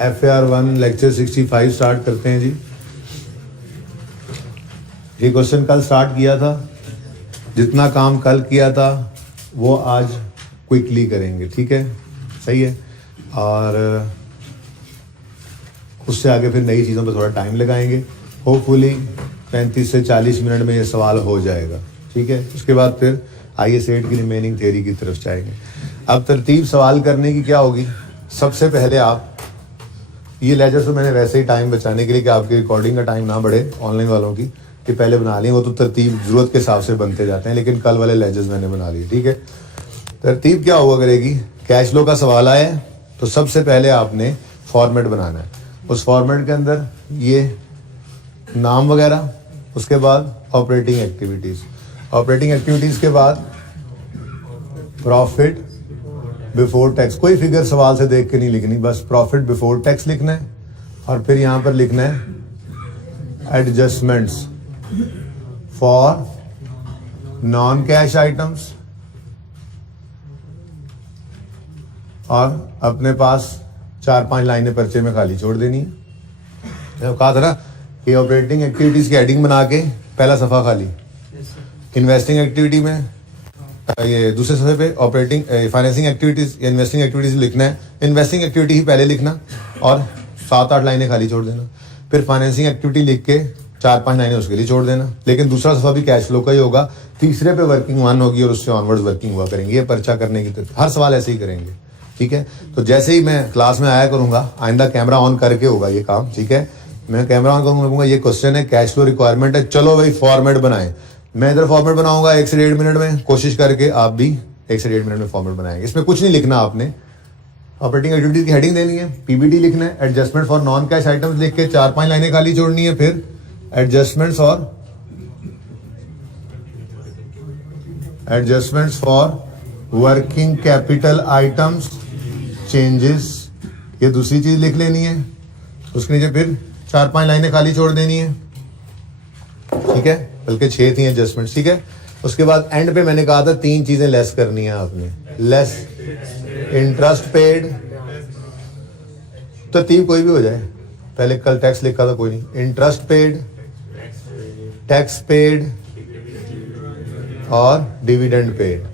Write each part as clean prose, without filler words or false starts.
FAR1 lecture 65 start करते हैं जी। ये क्वेश्चन कल स्टार्ट किया था, जितना काम कल किया था वो आज क्विकली करेंगे, ठीक है, सही है। और उससे आगे फिर नई चीज़ों पर थोड़ा टाइम लगाएंगे। होपफुली 35 से 40 मिनट में ये सवाल हो जाएगा, ठीक है। उसके बाद फिर IS8 की रिमेनिंग थ्योरी की तरफ जाएंगे। अब तरतीब सवाल करने की क्या होगी, सबसे पहले आप ये लेक्चर तो मैंने वैसे ही टाइम बचाने के लिए कि आपकी रिकॉर्डिंग का टाइम ना बढ़े ऑनलाइन वालों की, कि पहले बना लें, वो तो तरतीब ज़रूरत के हिसाब से बनते जाते हैं, लेकिन कल वाले लेक्चर्स मैंने बना लिए, ठीक है। तरतीब क्या हुआ करेगी, कैश फ्लो का सवाल आया तो सबसे पहले आपने फॉर्मेट बनाना है। उस फॉर्मेट के अंदर ये नाम वगैरह, उसके बाद ऑपरेटिंग एक्टिविटीज़, ऑपरेटिंग एक्टिविटीज़ के बाद प्रॉफिट बिफोर टैक्स। कोई फिगर सवाल से देख के नहीं लिखनी, बस प्रॉफिट बिफोर टैक्स लिखना है। और फिर यहाँ पर लिखना है adjustments for non cash items, और अपने पास 4-5 लाइनें पर्चे में खाली छोड़ देनी है। कहा था ना कि ऑपरेटिंग एक्टिविटीज़ की हेडिंग बना के पहला सफ़ा खाली, इन्वेस्टिंग एक्टिविटी में ये दूसरे सफ़े पे ऑपरेटिंग फाइनेंसिंग एक्टिविटीज़ या इन्वेस्टिंग एक्टिविटीज़ लिखना है। इन्वेस्टिंग एक्टिविटी ही पहले लिखना और 7-8 लाइनें खाली छोड़ देना। फिर फाइनेंसिंग एक्टिविटी लिख के 4-5 लाइनें उसके लिए छोड़ देना। लेकिन दूसरा सफ़ा भी कैश फ्लो का ही होगा, तीसरे पे वर्किंग 1 होगी और उससे ऑनवर्ड्स वर्किंग हुआ करेंगे। ये पर्चा करने की हर सवाल ऐसे ही करेंगे, ठीक है। तो जैसे ही मैं क्लास में आया करूँगा, आइंदा कैमरा ऑन करके होगा ये काम, ठीक है। मैं कैमरा ऑन करूँगा, ये क्वेश्चन है, कैश फ्लो रिक्वायरमेंट है, चलो भाई फॉर्मेट बनाएं। मैं इधर फॉर्मेट बनाऊंगा 1 से 1.5 मिनट में, कोशिश करके आप भी 1 से 1.5 मिनट में फॉर्मेट बनाएंगे। इसमें कुछ नहीं लिखना आपने, ऑपरेटिंग एक्टिविटीज की हेडिंग देनी है, PBT लिखना है, adjustment for non cash items लिख के 4-5 लाइनें खाली छोड़नी है। फिर adjustments for working capital items changes, ये दूसरी चीज लिख लेनी है। उसके नीचे फिर 4-5 लाइनें खाली छोड़ देनी है, ठीक है, बल्कि 6 थी एडजस्टमेंट, ठीक है। उसके बाद एंड पे मैंने कहा था 3 चीजें लेस करनी है आपने, लेस इंटरेस्ट पेड, तरतीब कोई भी हो जाए, पहले कल टैक्स लिखा था कोई नहीं, इंटरेस्ट पेड, टैक्स पेड और डिविडेंड पेड,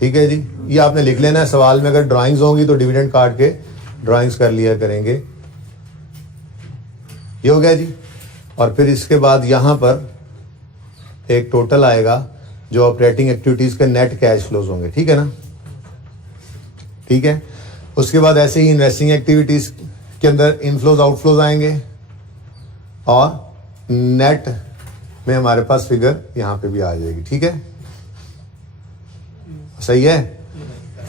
ठीक है जी। ये आपने लिख लेना है। सवाल में अगर ड्राइंग्स होंगी तो डिविडेंड काट के ड्राइंग्स कर लिया करेंगे। ये हो गया जी। और फिर इसके बाद यहां पर एक टोटल आएगा जो ऑपरेटिंग एक्टिविटीज के नेट कैश फ्लोज होंगे, ठीक है ना, ठीक है। उसके बाद ऐसे ही इन्वेस्टिंग एक्टिविटीज के अंदर इनफ्लोज आउटफ्लोज आएंगे और नेट में हमारे पास फिगर यहां पे भी आ जाएगी, ठीक है, सही है,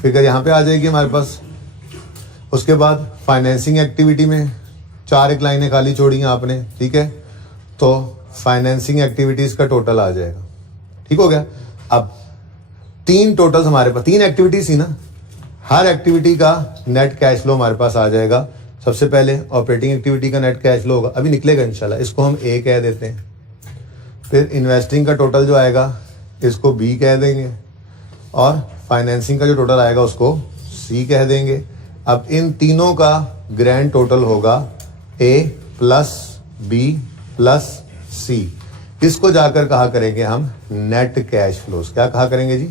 फिगर यहां पे आ जाएगी हमारे पास। उसके बाद फाइनेंसिंग एक्टिविटी में 4 लाइनें खाली छोड़ी हैं आपने, ठीक है, तो फाइनेंसिंग एक्टिविटीज का टोटल आ जाएगा, ठीक हो गया। अब 3 टोटल्स हमारे पास, 3 एक्टिविटीज थी ना, हर एक्टिविटी का नेट कैश फ्लो हमारे पास आ जाएगा। सबसे पहले ऑपरेटिंग एक्टिविटी का नेट कैश फ्लो होगा, अभी निकलेगा इंशाल्लाह, इसको हम A कह देते हैं। फिर इन्वेस्टिंग का टोटल जो आएगा इसको B कह देंगे, और फाइनेंसिंग का जो टोटल आएगा उसको C कह देंगे। अब इन तीनों का ग्रैंड टोटल होगा A plus B plus C। इसको जाकर कहा करेंगे हम नेट कैश फ्लोज। क्या कहा करेंगे जी,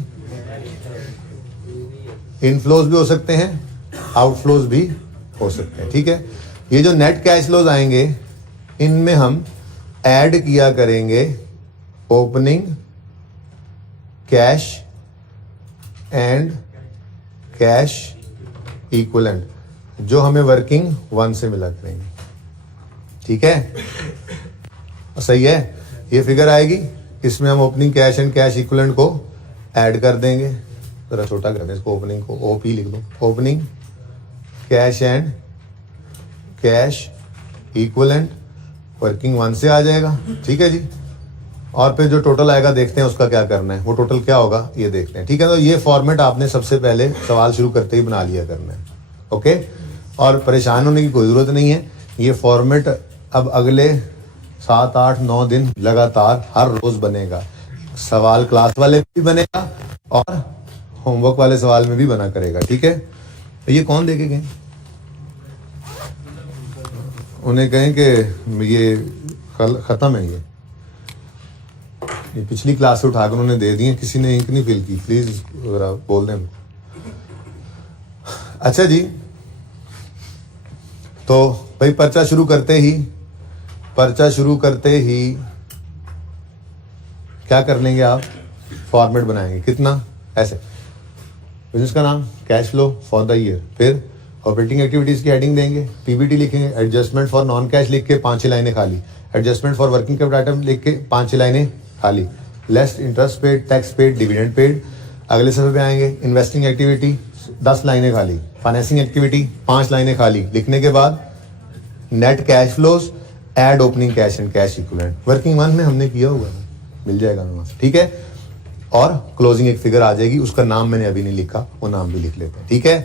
इनफ्लोज भी हो सकते हैं, आउटफ्लोज भी हो सकते हैं, ठीक है। ये जो नेट कैश फ्लोज आएंगे इनमें हम ऐड किया करेंगे opening cash and cash equivalent, जो हमें वर्किंग 1 से मिला करेंगे, ठीक है, सही है। ये फिगर आएगी, इसमें हम opening cash and cash equivalent को ऐड कर देंगे। जरा छोटा कर दें इसको, ओपनिंग को OP लिख दो, opening cash and cash equivalent working 1 से आ जाएगा, ठीक है जी। और फिर जो टोटल आएगा देखते हैं उसका क्या करना है, वो टोटल क्या होगा ये देखते हैं, ठीक है। तो ये फॉर्मेट आपने सबसे पहले सवाल शुरू करते ही बना लिया करना है, ओके। और परेशान होने की कोई ज़रूरत नहीं है। ये फॉर्मेट अब अगले 7, 8, 9 दिन लगातार हर रोज़ बनेगा। सवाल क्लास वाले भी बनेगा और होमवर्क वाले सवाल में भी बना करेगा, ठीक है। तो ये कौन देके गए, उन्हें कहें कि ये ख़त्म है, ये पिछली क्लास से उठाकर उन्होंने दे दिए, किसी ने इंक नहीं फिल की, प्लीज़ ज़रा बोल दें। अच्छा जी, तो भाई पर्चा शुरू करते ही क्या कर लेंगे आप, फॉर्मेट बनाएंगे। कितना? ऐसे, बिजनेस का नाम, cash flow for the year, फिर ऑपरेटिंग एक्टिविटीज की हेडिंग देंगे, पीबीटी लिखेंगे, एडजस्टमेंट फॉर नॉन कैश लिख के 5-6 लाइनें खाली, adjustment for working capital item लिख के 5-6 लाइनें खाली, less interest paid, tax paid, dividend paid. अगले सफे पे आएंगे, इन्वेस्टिंग एक्टिविटी 10 लाइनें खाली, फाइनेंसिंग एक्टिविटी 5 लाइनें खाली। लिखने के बाद net cash flows, add opening cash and cash equivalent, working one में हमने किया हुआ है, मिल जाएगा मेरे पास, ठीक है। और क्लोजिंग एक फिगर आ जाएगी, उसका नाम मैंने अभी नहीं लिखा, वो नाम भी लिख लेते हैं, ठीक है।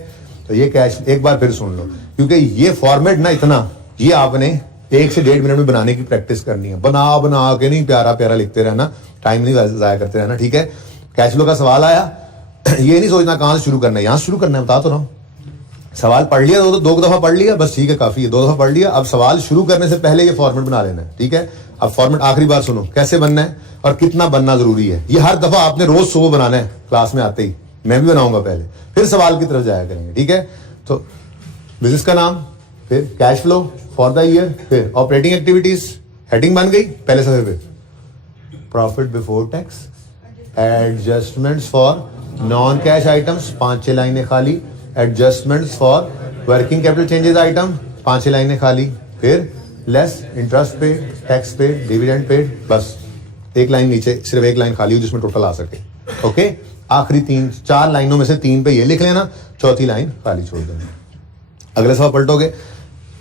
तो ये कैश एक बार फिर सुन लो, क्योंकि ये फॉर्मेट ना इतना, ये आपने 1 से 1.5 मिनट में बनाने की प्रैक्टिस करनी है, बना के नहीं प्यारा प्यारा लिखते रहना, टाइम नहीं जाया करते रहना, ठीक है। कैश फ्लो का सवाल आया, ये नहीं सोचना कहां से शुरू करना है, यहां से शुरू करना है, बता तो रहा हूं। सवाल पढ़ लिया, दो दफा पढ़ लिया, बस ठीक है, काफी है, 2 दफा पढ़ लिया। अब सवाल शुरू करने से पहले ये फॉर्मेट बना लेना है, ठीक है। अब फॉर्मेट आखिरी बात सुनो, कैसे बनना है और कितना बनना जरूरी है, ये हर दफा आपने रोज सुबह बनाना है, क्लास में आते ही मैं भी बनाऊंगा पहले, फिर सवाल की तरफ जाया करेंगे, ठीक है। तो बिजनेस का नाम, फिर cash flow for the year, फिर ऑपरेटिंग एक्टिविटीज, हेडिंग बन गई पहले सफे पे, profit before tax, adjustments for non cash items 5-6 लाइनें खाली, adjustments for working capital changes item 5-6 लाइनें खाली, फिर less interest paid, tax paid, dividend paid, बस एक लाइन नीचे, सिर्फ एक लाइन खाली हो जिसमें टोटल आ सके, ओके। आखिरी 3-4 लाइनों में से 3 पे ये लिख लेना, चौथी लाइन खाली छोड़ देना। अगले सवाल पलटोगे,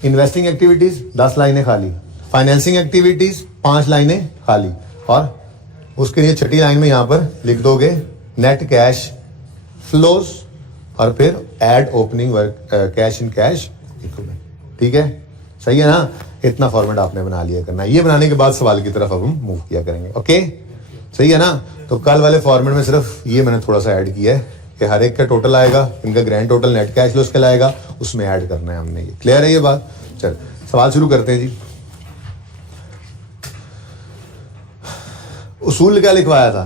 इन्वेस्टिंग एक्टिविटीज 10 लाइनें खाली, फाइनेंसिंग एक्टिविटीज 5 लाइनें खाली, और उसके लिए छठी लाइन में यहां पर लिख दोगे नेट कैश फ्लोज, और फिर add opening work cash in cash equivalent, ठीक है। सही है ना, इतना फॉर्मेट आपने बना लिया करना। ये बनाने के बाद सवाल की तरफ अब हम मूव किया करेंगे, ओके, सही है ना। तो कल वाले फॉर्मेट में सिर्फ ये मैंने थोड़ा सा ऐड किया है कि हर एक का टोटल आएगा, इनका grand total net cash flows कहलाएगा, उसमें ऐड करना है हमने, ये क्लियर है ये बात। चल सवाल शुरू करते हैं जी। उसूल क्या लिखवाया था,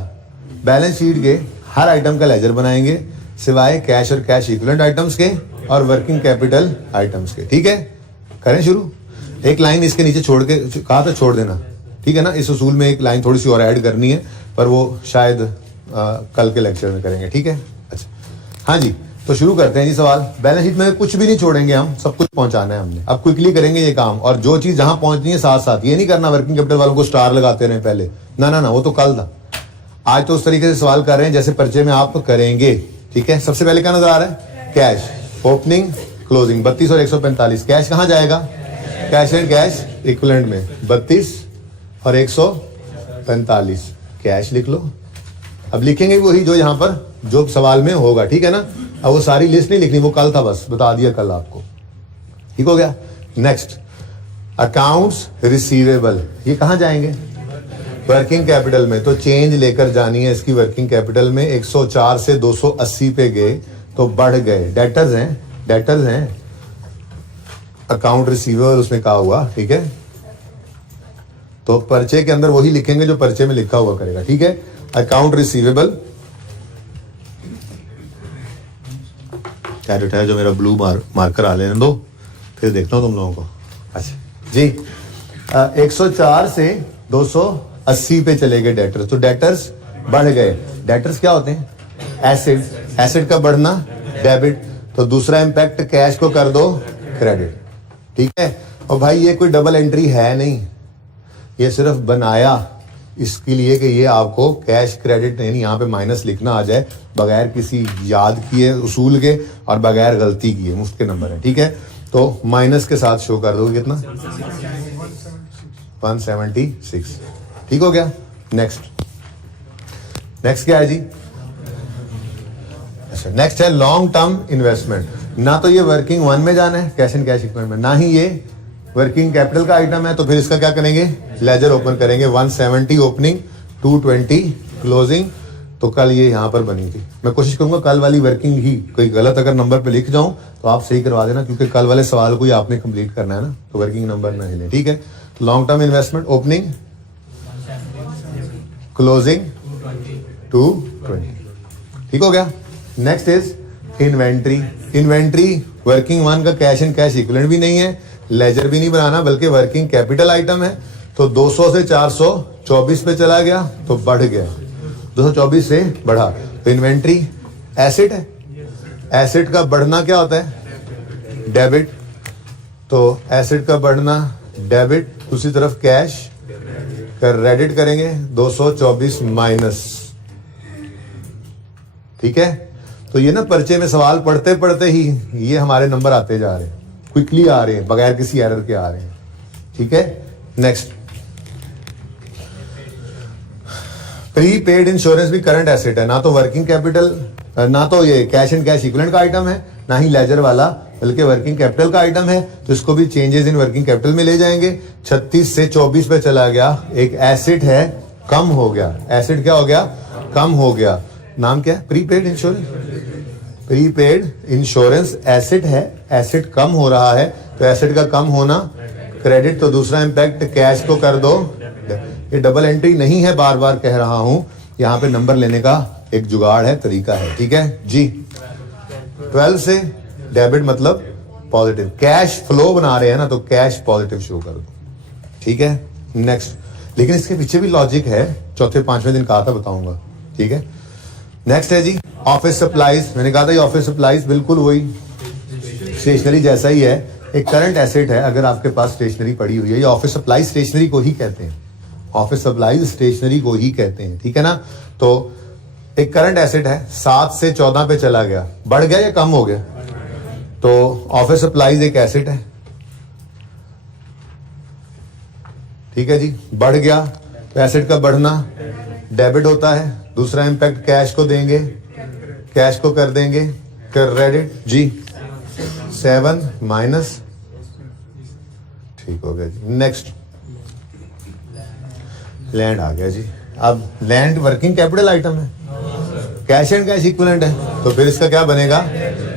बैलेंस शीट के हर आइटम का लेजर बनाएंगे सिवाय कैश और कैश इक्विवेलेंट आइटम्स के और वर्किंग कैपिटल आइटम्स के, ठीक है। करें शुरू, एक लाइन इसके नीचे छोड़ के कहा था छोड़ देना, ठीक है ना। इस उसूल में एक लाइन थोड़ी सी और ऐड करनी है, पर वो शायद कल के लेक्चर में करेंगे, ठीक है। अच्छा हाँ जी, तो शुरू करते हैं जी सवाल। बैलेंस शीट में कुछ भी नहीं छोड़ेंगे हम, सब कुछ पहुंचाना है हमने। अब क्विकली करेंगे ये काम, और जो चीज जहां पहुंचनी है साथ साथ, ये नहीं करना वर्किंग कैपिटल वालों को स्टार लगाते रहे पहले, ना ना ना, वो तो कल था। आज तो उस तरीके से सवाल कर रहे हैं जैसे पर्चे में आप करेंगे, ठीक है। सबसे पहले क्या नजर आ रहा है, कैश ओपनिंग क्लोजिंग 32 और 145। कैश कहां जाएगा, कैश एंड कैश इक्विवेलेंट में 32 और 145, कैश लिख लो। अब लिखेंगे वही जो यहां पर जो सवाल में होगा, ठीक है ना। अब वो सारी लिस्ट नहीं लिखनी, वो कल था, बस बता दिया कल आपको, ठीक हो गया। नेक्स्ट, अकाउंट्स रिसीवेबल, ये कहां जाएंगे, वर्किंग कैपिटल में। तो चेंज लेकर जानी है इसकी वर्किंग कैपिटल में, 104 से 280 पे गए तो बढ़ गए, डेटर्स हैं अकाउंट रिसीवेबल, उसमें कहा हुआ, ठीक है। तो पर्चे के अंदर वही लिखेंगे जो पर्चे में लिखा हुआ करेगा, ठीक है। अकाउंट रिसीवेबल, कैरेट है जो मेरा ब्लू मार्कर आ लेने दो, फिर देखता हूं तुम लोगों को। अच्छा जी, 104 से 280 पे चले गए डेटर्स, तो डेटर्स बढ़ गए। डेटर्स क्या होते हैं, एसिड का बढ़ना डेबिट, तो दूसरा इंपैक्ट कैश को कर दो क्रेडिट, ठीक है। और भाई ये कोई डबल एंट्री है नहीं, ये सिर्फ बनाया इसके लिए कि ये आपको कैश क्रेडिट नहीं, यहाँ पे माइनस लिखना आ जाए बगैर किसी याद किए उसूल के और बगैर गलती किए, मुफ्त के नंबर है, ठीक है। तो माइनस के साथ शो कर दोगे कितना, 176, ठीक हो गया। नेक्स्ट क्या है जी, अच्छा नेक्स्ट है लॉन्ग टर्म इन्वेस्टमेंट। ना तो ये वर्किंग वन में जाना है कैश एंड कैश इक्विवेलेंट में, ना ही ये वर्किंग कैपिटल का आइटम है, तो फिर इसका क्या करेंगे, लेजर ओपन करेंगे। 170 ओपनिंग, 220 क्लोजिंग, तो कल ये यहाँ पर बनी थी। मैं कोशिश करूंगा कल वाली वर्किंग ही, कोई गलत अगर नंबर पे लिख जाऊं तो आप सही करवा देना, क्योंकि कल वाले सवाल को ही आपने कंप्लीट करना है ना, तो वर्किंग नंबर ना हिले, ठीक है। Long term investment opening closing 220, ठीक हो गया। Next is inventory. Inventory working one का कैश एंड कैश इक्विवेलेंट भी नहीं है, लेजर भी नहीं बनाना, बल्कि वर्किंग कैपिटल आइटम है। तो 200 से 424 पे चला गया तो बढ़ गया, 224 से बढ़ा, तो इन्वेंट्री एसेट है। एसेट का बढ़ना क्या होता है? डेबिट। तो एसेट का बढ़ना डेबिट, दूसरी तरफ कैश क्रेडिट करेंगे 224 माइनस, ठीक है। तो ये ना पर्चे में सवाल पढ़ते पढ़ते ही ये हमारे नंबर आते जा रहे हैं, क्विकली आ रहे हैं, बगैर किसी एरर के आ रहे हैं, ठीक है। नेक्स्ट, प्री पेड इंश्योरेंस भी करंट एसेट है, ना तो वर्किंग कैपिटल, ना तो ये कैश एंड कैश इक्विवेलेंट का आइटम है, ना ही लेजर वाला, बल्कि वर्किंग कैपिटल का आइटम है। तो इसको भी चेंजेस इन वर्किंग कैपिटल में ले जाएंगे। 36 से 24 पे चला गया, एक एसेट है, कम हो गया। एसेट क्या हो गया? कम हो गया। नाम क्या है? Prepaid insurance. Prepaid insurance asset है, एसेट कम हो रहा है, तो एसेट का कम होना क्रेडिट, तो दूसरा इंपैक्ट कैश को कर दो। ये डबल एंट्री नहीं है, बार बार कह रहा हूं, यहाँ पे नंबर लेने का एक जुगाड़ है, तरीका है, ठीक है जी। 12 से डेबिट मतलब पॉजिटिव, कैश फ्लो बना रहे हैं ना, तो कैश पॉजिटिव शो कर दो, ठीक है। नेक्स्ट, लेकिन इसके पीछे भी लॉजिक है, चौथे पांचवें दिन कहा था, बताऊंगा, ठीक है। नेक्स्ट है जी ऑफिस सप्लाईज। मैंने कहा था ये ऑफिस सप्लाईज बिल्कुल वही स्टेशनरी जैसा ही है, एक करंट एसेट है। अगर आपके पास स्टेशनरी पड़ी हुई है, ये ऑफिस सप्लाई स्टेशनरी को ही कहते हैं, ऑफिस सप्लाईज स्टेशनरी को ही कहते हैं, ठीक है ना। तो एक करंट एसेट है, 7 से 14 पे चला गया, बढ़ गया या कम हो गया? तो ऑफिस सप्लाईज एक एसेट है, ठीक है जी, बढ़ गया, तो एसेट का बढ़ना डेबिट होता है। दूसरा इंपैक्ट कैश को देंगे, कैश को कर देंगे क्रेडिट जी, 7 माइनस, ठीक हो गया जी। नेक्स्ट, लैंड आ गया जी। अब लैंड वर्किंग कैपिटल आइटम है, कैश एंड कैश इक्विवेलेंट है, तो फिर इसका क्या बनेगा?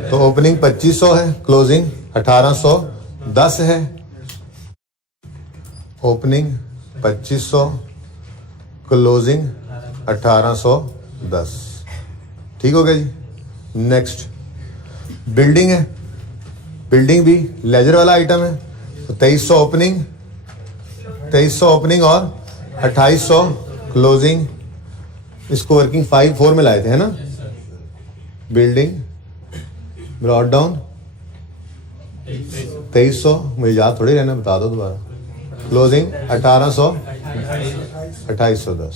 तो ओपनिंग 2500 है, क्लोजिंग 1810 है। ओपनिंग 2500, क्लोजिंग 1810, ठीक हो गया जी। नेक्स्ट, बिल्डिंग है, बिल्डिंग भी लेजर वाला आइटम है, तो 2300 ओपनिंग, 2300 ओपनिंग और 2800 क्लोजिंग। इसको वर्किंग 5-4 में लाए थे, है ना। बिल्डिंग ब्रॉड डाउन 2300, मुझे याद थोड़ी रहना, बता दो दोबारा। क्लोजिंग 1800, 2810,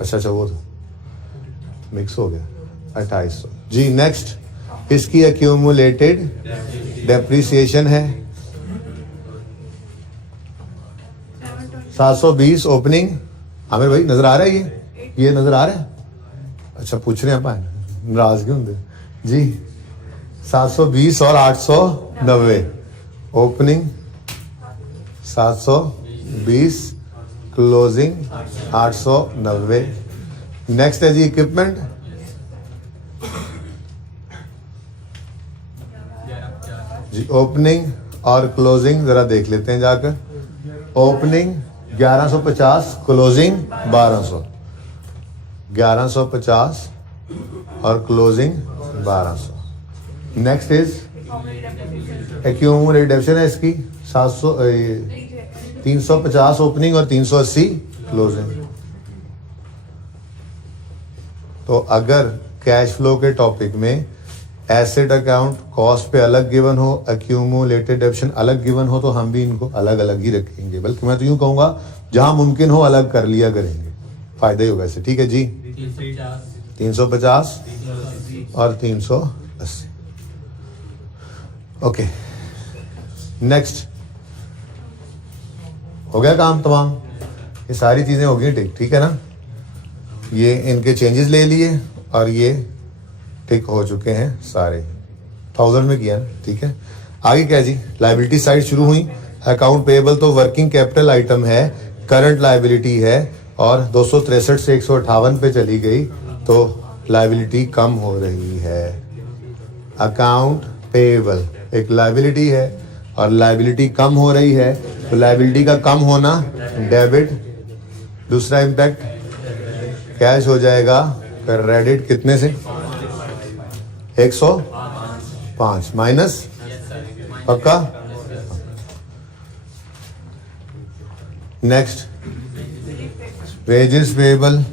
अच्छा वो तो मिक्स हो गया, 2800 जी। नेक्स्ट, इसकी एक्यूमुलेटेड डेप्रिसिएशन है 720 ओपनिंग। आमिर भाई नजर आ रहा है? ये नजर आ रहा है? अच्छा पूछ रहे हैं अपन, नाराज क्यों होंगे जी। 720 और 890 ओपनिंग, 720 क्लोजिंग 890। नेक्स्ट है जी इक्विपमेंट, जी ओपनिंग और क्लोजिंग जरा देख लेते हैं जाकर। ओपनिंग 1150, क्लोजिंग 1200, 1150 और closing 1200। Next is accumulated depreciation है इसकी 350 ओपनिंग और 380 क्लोजिंग। तो अगर कैश फ्लो के टॉपिक में एसेट अकाउंट कॉस्ट पे अलग गिवन हो, एक्यूमुलेटेड डेप्रिसिएशन अलग गिवन हो, तो हम भी इनको अलग अलग ही रखेंगे, बल्कि मैं तो यूं कहूंगा जहां मुमकिन हो अलग कर लिया करेंगे, फायदा ही होगा इससे, ठीक है जी। 350 और 380, ओके। नेक्स्ट, हो गया काम तमाम, ये सारी चीजें हो गई ठीक है ना। ये इनके चेंजेस ले लिए और ये टिक हो चुके हैं सारे, 1000 में किया ना, ठीक है। आगे क्या जी, लायबिलिटी साइड शुरू हुई। अकाउंट पेएबल तो वर्किंग कैपिटल आइटम है, करंट लायबिलिटी है, और 263 से 158 पे चली गई तो लायबिलिटी कम हो रही है। अकाउंट पेएबल एक लायबिलिटी है और लायबिलिटी कम हो रही है, तो लायबिलिटी का कम होना डेबिट। दूसरा इम्पैक्ट कैश हो जाएगा क्रेडिट कितने से 105 माइनस पक्का। नेक्स्ट वेजेस पेएबल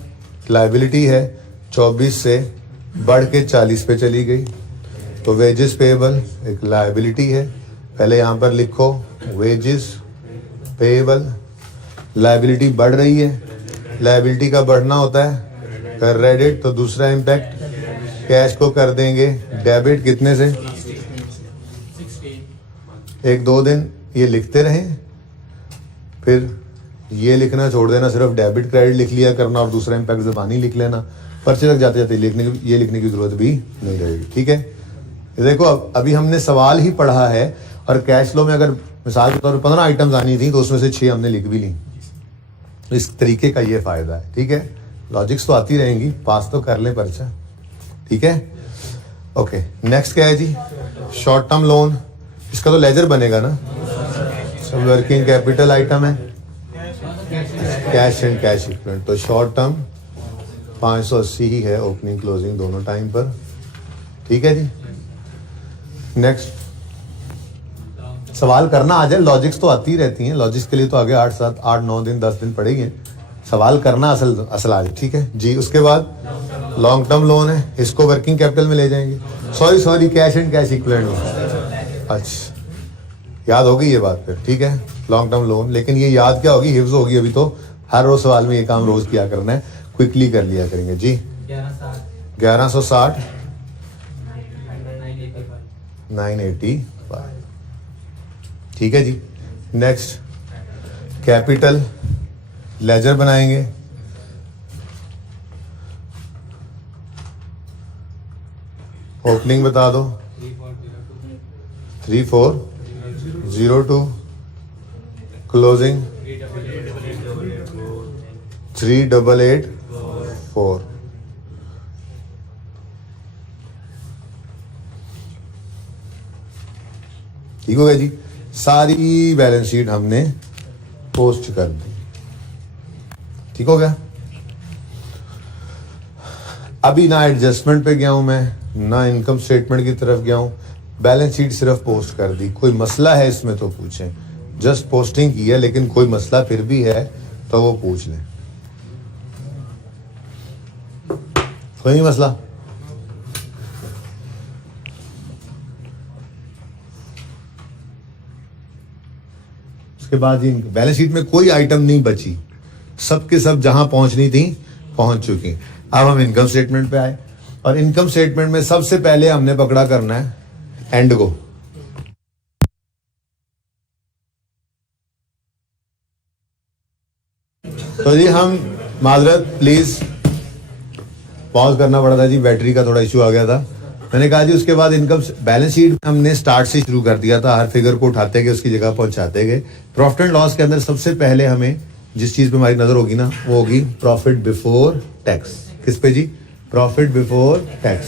लायबिलिटी है 24 से बढ़ के 40 पे चली गई, तो वेजेस पेएबल एक लायबिलिटी है। पहले यहां पर लिखो वेजेस पेएबल, लायबिलिटी बढ़ रही है, लायबिलिटी का बढ़ना होता है क्रेडिट। तो दूसरा इम्पैक्ट कैश को कर देंगे डेबिट कितने से 1-2 दिन ये लिखते रहें, फिर ये लिखना छोड़ देना, सिर्फ डेबिट क्रेडिट लिख लिया करना और दूसरा इम्पैक्ट ज़बानी लिख लेना। पर्चे तक जाते जाते ये लिखने की जरूरत भी नहीं रहेगी। ठीक है, देखो अभी हमने सवाल ही पढ़ा है और कैश फ्लो में अगर मिसाल के तौर पर 15 आइटम्स आनी थी तो उसमें से 6 हमने लिख भी ली। इस तरीके का ये फायदा है। ठीक है, लॉजिक्स तो आती रहेंगी, पास तो कर लें पर्चा। ठीक है, ओके। नेक्स्ट क्या है जी, शॉर्ट टर्म लोन। इसका तो लेजर बनेगा ना, सब वर्किंग कैपिटल आइटम है, कैश एंड कैश इक्विवेलेंट। तो शॉर्ट टर्म 580 ही है ओपनिंग क्लोजिंग दोनों टाइम पर। ठीक है जी, नेक्स्ट सवाल करना आ जाए, लॉजिक्स तो आती रहती हैं, लॉजिक्स के लिए तो आगे 8-9 दिन 10 दिन पड़ेंगे, सवाल करना असल आ जाए। ठीक है जी। उसके बाद लॉन्ग टर्म लोन है, इसको वर्किंग कैपिटल में ले जाएंगे। Sorry cash and cash equivalent. अच्छा, याद होगी ये बात फिर। ठीक है, लॉन्ग टर्म लोन, लेकिन ये याद क्या होगी, हिफ्ज होगी। अभी तो हर रोज सवाल में ये काम रोज किया करना है, क्विकली कर लिया करेंगे जी। 1160 985। ठीक है जी। नेक्स्ट कैपिटल लेजर बनाएंगे। ओपनिंग बता दो 3402, क्लोजिंग 3884। ठीक हो गया जी। सारी बैलेंस शीट हमने पोस्ट कर दी। ठीक हो गया। अभी ना एडजस्टमेंट पे गया हूं मैं, ना इनकम स्टेटमेंट की तरफ गया हूं, बैलेंस शीट सिर्फ पोस्ट कर दी। कोई मसला है इसमें तो पूछें, जस्ट पोस्टिंग की है, लेकिन कोई मसला फिर भी है तो वो पूछ लें। कोई नहीं मसला। उसके बाद ही बैलेंस शीट में कोई आइटम नहीं बची, सबके सब जहां पहुंचनी थी पहुंच चुकी। अब हम इनकम स्टेटमेंट पे आए और इनकम स्टेटमेंट में सबसे पहले हमने पकड़ा करना है एंड को। तो जी हम माजरत प्लीज पॉज करना पड़ा था जी, बैटरी का थोड़ा इशू आ गया था। मैंने कहा जी उसके बाद इनकम बैलेंस शीट हमने स्टार्ट से शुरू कर दिया था, हर फिगर को उठाते गए उसकी जगह पहुंचाते गए। प्रॉफिट एंड लॉस के अंदर सबसे पहले हमें जिस चीज पे हमारी नजर होगी ना वो होगी प्रॉफिट बिफोर टैक्स। किस पे जी, प्रॉफिट बिफोर टैक्स।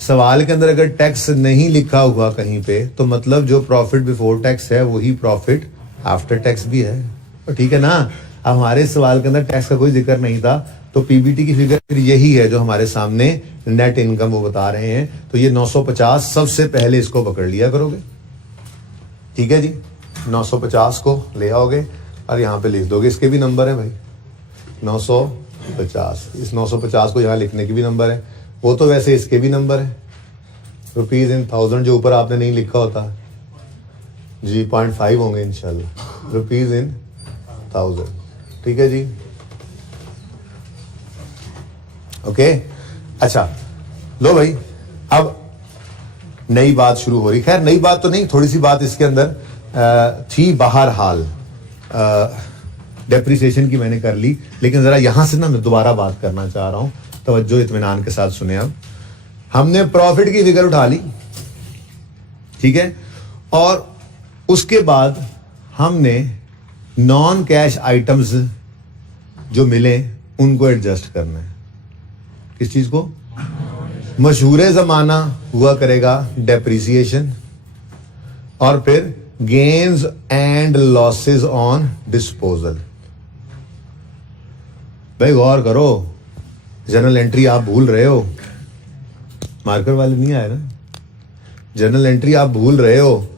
सवाल के अंदर अगर टैक्स नहीं लिखा हुआ कहीं पे तो मतलब जो प्रॉफिट बिफोर टैक्स है वही प्रॉफिट आफ्टर टैक्स भी है। तो ठीक है ना। अब हमारे सवाल के अंदर टैक्स का कोई जिक्र नहीं था, तो पीबीटी की फिगर फिर यही है जो हमारे सामने नेट इनकम वो बता रहे हैं। तो ये 950 सबसे पहले इसको पकड़ लिया करोगे। ठीक है जी, 950 को ले आओगे और यहाँ पे लिख दोगे, इसके भी नंबर है भाई 950। इस 950 को यहाँ लिखने की भी नंबर है, वो तो वैसे इसके भी नंबर है। रुपीज इन 1000 जो ऊपर आपने नहीं लिखा होता जी 0.5 होंगे इंशाल्लाह, रुपीज इन 1000। ठीक है जी, ओके। अच्छा लो भाई, अब नई बात शुरू हो रही। खैर नई बात तो नहीं, थोड़ी सी बात इसके अंदर थी बहरहाल, डेप्रिसिएशन की मैंने कर ली, लेकिन जरा यहां से ना मैं दोबारा बात करना चाह रहा हूं, तवज्जो इत्मीनान के साथ सुने। अब हमने प्रॉफिट की फिगर उठा ली, ठीक है, और उसके बाद हमने नॉन कैश आइटम्स जो मिले उनको एडजस्ट करना है। किस चीज को? मशहूरे जमाना हुआ करेगा डेप्रिसिएशन, और फिर gains and losses on disposal. भाई गौर करो, जर्नल एंट्री आप भूल रहे हो, मार्कर वाले नहीं आए ना, जर्नल एंट्री आप भूल रहे हो,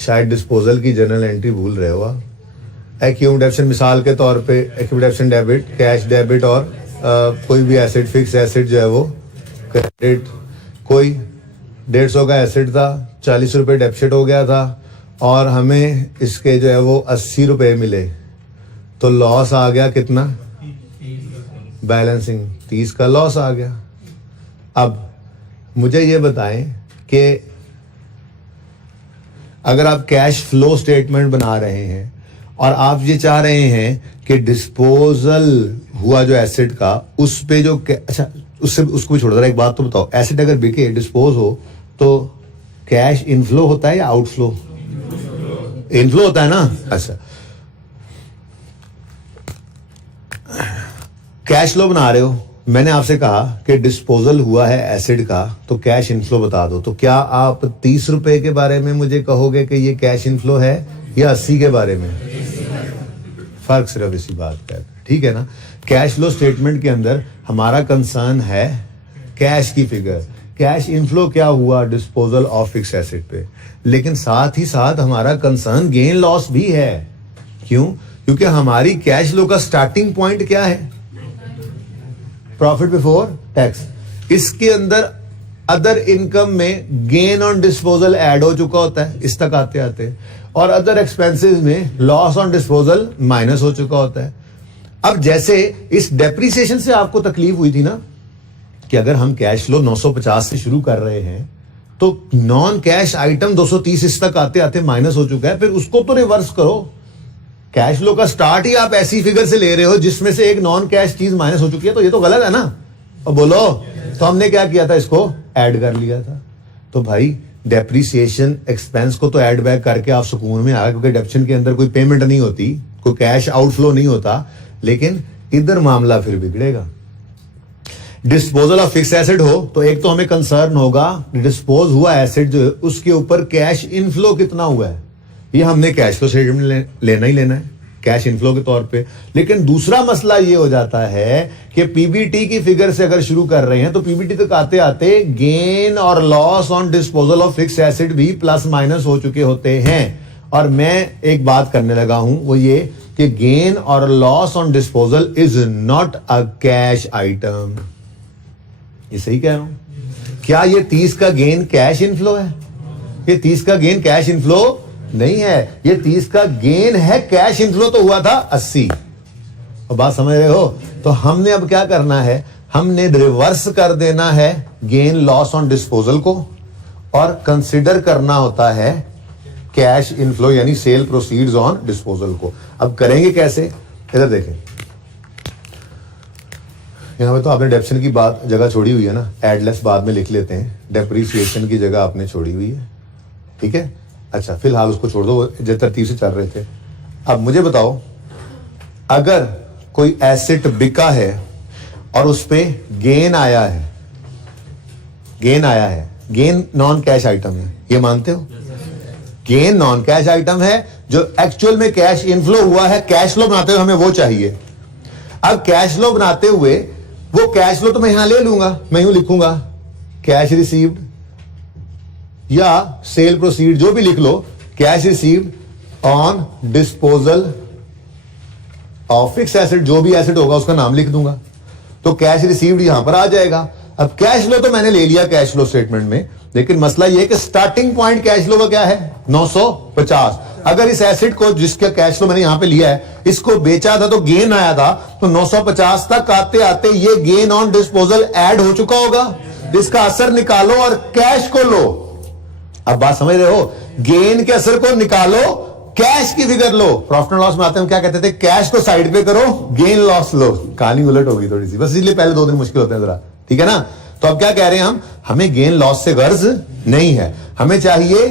शायद डिस्पोजल की जर्नल एंट्री भूल रहे हो आप। एक्यूमुलेशन मिसाल के तौर पे एक्यूमुलेशन डेबिट, कैश डेबिट, और कोई भी एसेट, फिक्स एसेट जो है वो क्रेडिट। कोई 150 का एसेट था, 40 रुपये डेबिट हो गया था, और हमें इसके जो है वो 80 रुपये मिले, तो लॉस आ गया कितना? बैलेंसिंग 30 का लॉस आ गया। अब मुझे ये बताएं कि अगर आप कैश फ्लो स्टेटमेंट बना रहे हैं और आप ये चाह रहे हैं कि डिस्पोजल हुआ जो एसेट का, उस पे जो अच्छा उससे उसको भी छोड़ दे, एक बात तो बताओ, एसेट अगर बिके, डिस्पोज हो, तो कैश इनफ्लो होता है या आउटफ्लो? इनफ्लो होता है ना। अच्छा, कैश फ्लो बना रहे हो, मैंने आपसे कहा कि डिस्पोजल हुआ है एसिड का, तो कैश इनफ्लो बता दो, तो क्या आप 30 रुपए के बारे में मुझे कहोगे कि ये कैश इनफ्लो है, या 80 के बारे में? फर्क सिर्फ इसी बात का है, ठीक है ना। कैश फ्लो स्टेटमेंट के अंदर हमारा कंसर्न है कैश की फिगर, कैश इनफ्लो क्या हुआ डिस्पोजल ऑफ फिक्स एसेट पे, लेकिन साथ ही साथ हमारा कंसर्न गेन लॉस भी है। क्यों? क्योंकि हमारी कैश फ्लो का स्टार्टिंग पॉइंट क्या है? Profit before tax. इसके अंदर अदर इनकम में गेन ऑन डिस्पोजल ऐड हो चुका होता है इस तक आते आते, और अदर एक्सपेंसेस में लॉस ऑन डिस्पोजल माइनस हो चुका होता है। अब जैसे इस डेप्रिसिएशन से आपको तकलीफ हुई थी ना, कि अगर हम कैश फ्लो 950 से शुरू कर रहे हैं तो नॉन कैश आइटम 230 इस तक आते आते माइनस हो चुका है, फिर उसको तो रिवर्स करो। कैश फ्लो का स्टार्ट ही आप ऐसी फिगर से ले रहे हो जिसमें से एक नॉन कैश चीज माइनस हो चुकी है, तो ये तो गलत है ना। और बोलो, तो हमने क्या किया था? इसको ऐड कर लिया था। तो भाई डेप्रिसिएशन एक्सपेंस को तो ऐड बैक करके आप सुकून में आ गए, क्योंकि डेप्शन के अंदर कोई पेमेंट नहीं होती, कोई कैश आउटफ्लो नहीं होता, लेकिन इधर मामला फिर बिगड़ेगा। डिस्पोजल ऑफ फिक्स एसेट हो तो एक तो हमें कंसर्न होगा डिस्पोज हुआ एसेट जो है उसके ऊपर कैश इनफ्लो कितना हुआ है, ये हमने कैश फ्लो स्टेटमेंट लेना ही लेना है कैश इनफ्लो के तौर पे। लेकिन दूसरा मसला ये हो जाता है कि पीबीटी की फिगर से अगर शुरू कर रहे हैं तो पीबीटी तक आते आते गेन और loss on disposal of fix asset भी प्लस माइनस हो चुके होते हैं। और मैं एक बात करने लगा हूं, वो ये कि गेन और loss on disposal is not a cash item. ये सही कह रहा हूं? क्या ये 30 का गेन कैश इनफ्लो है? ये 30 का गेन कैश इनफ्लो नहीं है, ये 30 का गेन है, कैश इनफ्लो तो हुआ था 80। और बात समझ रहे हो? तो हमने अब क्या करना है, हमने रिवर्स कर देना है गेन लॉस ऑन डिस्पोजल को, और कंसिडर करना होता है कैश इनफ्लो यानी सेल प्रोसीड्स ऑन डिस्पोजल को। अब करेंगे कैसे? इधर देखें, यहां पे तो आपने डेप्शन की बात जगह छोड़ी हुई है ना, एडलेस बाद में लिख लेते हैं, डेप्रिसिएशन की जगह आपने छोड़ी हुई है, ठीक है। अच्छा, फिलहाल उसको छोड़ दो, जो तरतीब से चल रहे थे। अब मुझे बताओ, अगर कोई एसेट बिका है और उस पे गेन आया है, गेन नॉन कैश आइटम है, ये मानते हो? गेन नॉन कैश आइटम है, जो एक्चुअल में कैश इनफ्लो हुआ है, कैश फ्लो बनाते हुए हमें वो चाहिए। अब कैश फ्लो बनाते हुए वो कैश फ्लो तो मैं यहां ले लूंगा, मैं यूं लिखूंगा कैश रिसीव्ड या सेल प्रोसीड, जो भी लिख लो, cash received on disposal of fix asset, जो भी एसेट होगा उसका नाम लिख दूंगा, तो कैश रिसीव्ड यहां पर आ जाएगा। अब कैश फ्लो तो मैंने ले लिया कैश फ्लो स्टेटमेंट में, लेकिन मसला यह है कि स्टार्टिंग पॉइंट कैश फ्लो का क्या है? 950। अगर इस एसेट को जिसका कैश फ्लो मैंने यहां पे लिया है, इसको बेचा था तो गेन आया था, तो 950 तक आते आते ये गेन ऑन डिस्पोजल ऐड हो चुका होगा, इसका असर निकालो और कैश को लो। अब बात समझ रहे हो? गेन के असर को निकालो, कैश की figure low. Profit and loss में आते हैं, क्या कहते थे? कैश को साइड पे करो, गेन लॉस लो। कहानी उलट होगी थोड़ी सी, बस इसलिए पहले 2 दिन मुश्किल होते हैं जरा, ठीक है ना। तो अब क्या कह रहे हैं हम, हमें गेन लॉस से गर्ज नहीं है, हमें चाहिए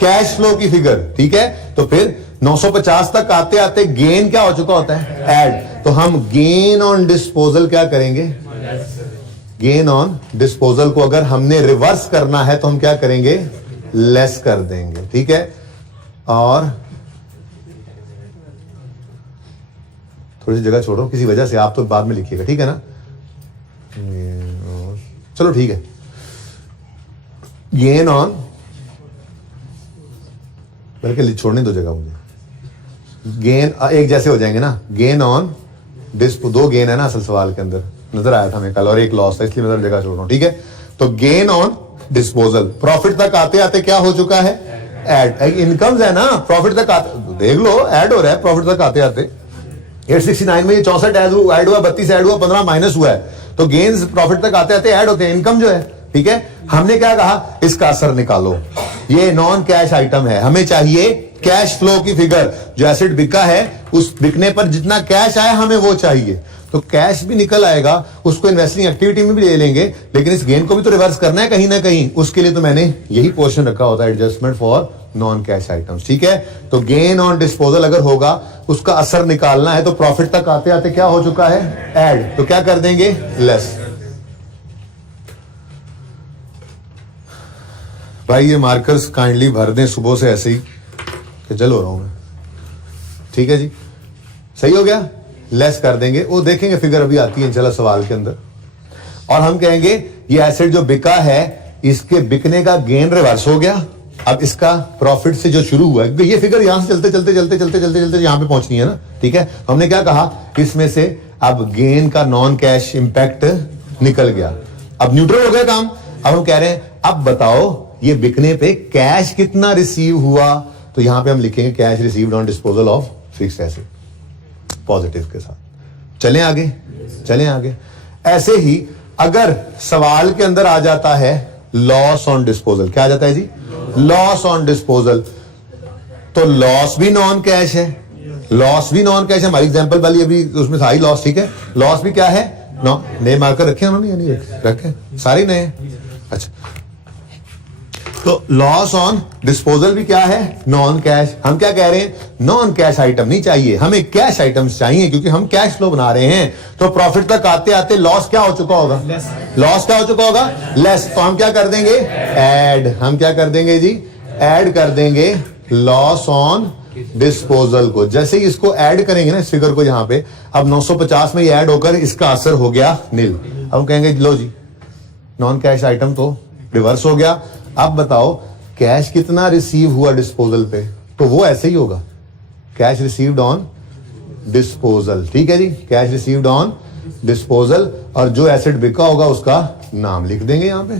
कैश फ्लो की फिगर, ठीक है। तो फिर 950 तक आते आते गेन क्या हो चुका होता है? ऐड। तो हम गेन ऑन डिस्पोजल क्या करेंगे, गेन ऑन डिस्पोजल को अगर हमने रिवर्स करना है तो हम क्या करेंगे, लेस कर देंगे, ठीक है। और थोड़ी सी जगह छोड़ो किसी वजह से, आप तो बाद में लिखिएगा, ठीक है ना। चलो ठीक है, गेन ऑन, बल्कि छोड़ने दो जगह मुझे, गेन एक जैसे हो जाएंगे ना, गेन ऑन दो गेन है ना असल सवाल के अंदर, नजर आया था हमें कल, और एक लॉस था, इसलिए मैं जगह छोड़ रहा हूं, ठीक है। तो गेन ऑन डिस्पोजल, प्रॉफिट तक आते आते क्या हो चुका है, ऐड, इनकम्स है ना, प्रॉफिट तक आते देख लो ऐड हो रहा है, प्रॉफिट तक आते आते 869 में ये 64 ऐड हुआ, 32 ऐड हुआ, 15 माइनस हुआ है, तो गेन्स प्रॉफिट तक आते आते ऐड होते हैं, इनकम जो है, ठीक है। हमने क्या कहा, इसका असर निकालो, ये नॉन कैश आइटम है, हमें चाहिए कैश फ्लो की फिगर, जो एसेट बिका है उस बिकने पर जितना कैश आया हमें वो चाहिए, तो कैश भी निकल आएगा, उसको इन्वेस्टिंग एक्टिविटी में भी ले लेंगे, लेकिन इस गेन को भी तो रिवर्स करना है कहीं ना कहीं, उसके लिए तो मैंने यही पोर्शन रखा होता है, adjustment for non cash items, ठीक है। तो गेन ऑन डिस्पोजल अगर होगा, उसका असर निकालना है, तो प्रॉफिट तक आते आते क्या हो चुका है, ऐड, तो क्या कर देंगे, लेस। भाई ये मार्कर्स काइंडली भर दें सुबह से ऐसे ही कि जल हो रहा हूं मैं, ठीक है जी, सही हो गया, लेस कर देंगे, वो देखेंगे फिगर अभी आती है इंशाल्लाह सवाल के अंदर, और हम कहेंगे ये एसेट जो बिका है, इसके बिकने का गेन रिवर्स हो गया, अब इसका प्रॉफिट से जो शुरू हुआ है, ये फिगर यहां से चलते चलते चलते चलते चलते चलते यहां पे पहुंचनी है ना, ठीक है। हमने क्या कहा, इसमें से अब गेन का नॉन कैश इंपैक्ट निकल गया, अब न्यूट्रल हो गया काम। अब हम कह रहे हैं अब बताओ ये बिकने पे कैश कितना रिसीव हुआ, तो यहां पे हम लिखेंगे cash received on disposal of fixed asset, positive के साथ। चलें आगे, चलें आगे। ऐसे ही अगर सवाल के अंदर आ जाता है लॉस ऑन डिस्पोजल, क्या आ जाता है जी, लॉस ऑन डिस्पोजल, तो लॉस भी नॉन कैश है, लॉस भी नॉन कैश है, हमारी एग्जांपल वाली अभी उसमें था ही लॉस, ठीक है। लॉस भी क्या है, नए मार्कर रखे उन्होंने या नहीं रखे, सारे नए, अच्छा। तो लॉस ऑन डिस्पोजल भी क्या है, नॉन कैश। हम क्या कह रहे हैं, नॉन कैश आइटम नहीं चाहिए, हमें कैश आइटम्स चाहिए, क्योंकि हम कैश फ्लो बना रहे हैं। तो प्रॉफिट तक आते आते लॉस क्या हो चुका होगा, लॉस क्या हो चुका होगा, लेस। तो हम क्या कर देंगे, ऐड, हम क्या कर देंगे जी, ऐड कर देंगे लॉस ऑन डिस्पोजल को। जैसे ही इसको ऐड करेंगे ना, इस फिगर को यहां पे, अब 950 में ये ऐड होकर इसका असर हो गया नील। हम कहेंगे लो जी, नॉन कैश आइटम तो रिवर्स हो गया, अब बताओ कैश कितना रिसीव हुआ डिस्पोजल पे, तो वो ऐसे ही होगा, कैश रिसीव्ड ऑन डिस्पोजल, ठीक है जी, कैश रिसीव्ड ऑन डिस्पोजल, और जो एसेट बिका होगा उसका नाम लिख देंगे यहां पे।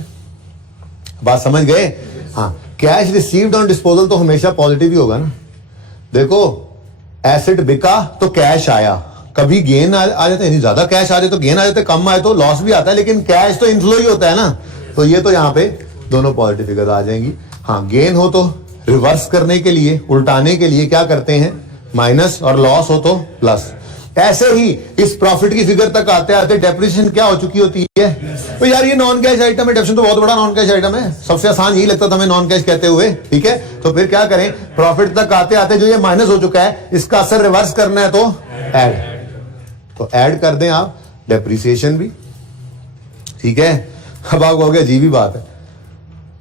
बात समझ गए, हाँ। कैश रिसीव्ड ऑन डिस्पोजल तो हमेशा पॉजिटिव ही होगा ना, देखो एसेट बिका तो कैश आया, कभी गेन आ जाता है, ज्यादा कैश आ जाए तो गेन आ जाता है, कम आए तो लॉस भी आता है, लेकिन कैश तो इनफ्लो ही होता है ना, तो ये तो यहां पे दोनों पॉजिटिव फिगर आ जाएंगी। हाँ, गेन हो तो रिवर्स करने के लिए, उल्टाने के लिए क्या करते हैं, माइनस, और लॉस हो तो प्लस। ऐसे ही इस प्रॉफिट की फिगर तक आते आते डेप्रिसिएशन क्या हो चुकी होती है, तो यार ये नॉन कैश आइटम है, डेप्रिसिएशन तो बहुत बड़ा नॉन कैश आइटम है, सबसे आसान यही लगता था हमें नॉन कैश कहते हुए, ठीक है। तो फिर क्या करें, प्रॉफिट तक आते आते जो ये माइनस हो चुका है, इसका असर रिवर्स करना है तो ऐड, तो ऐड कर दें आप डेप्रिसिएशन भी, ठीक है। अब आपको हो गया अजीब ही बात है,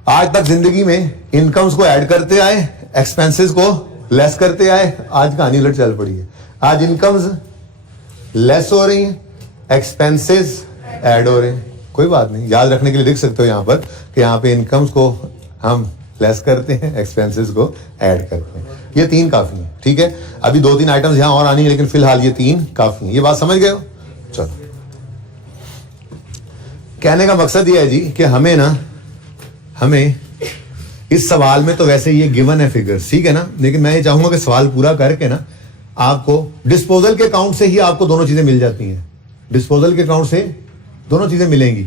आज तक जिंदगी में इनकम्स को ऐड करते आए, एक्सपेंसेस को लेस करते आए, आज कहानी उलट चल पड़ी है, आज इनकम्स लेस हो रही हैं, एक्सपेंसेस ऐड हो रहे हैं। कोई बात नहीं, याद रखने के लिए लिख सकते हो यहां पर कि यहां पे इनकम्स को हम लेस करते हैं, एक्सपेंसेस को ऐड करते हैं, ये 3 काफी है, ठीक है। अभी 2-3 आइटम्स यहां और आनी है, लेकिन फिलहाल ये 3 काफी है, ये बात समझ गए हो। चलो, कहने का मकसद ये है जी कि हमें इस सवाल में तो वैसे ये गिवन है फिगर, ठीक है ना, लेकिन मैं ये चाहूंगा कि सवाल पूरा करके ना आपको डिस्पोजल के अकाउंट से ही आपको दोनों चीजें मिल जाती हैं, डिस्पोजल के अकाउंट से दोनों चीजें मिलेंगी,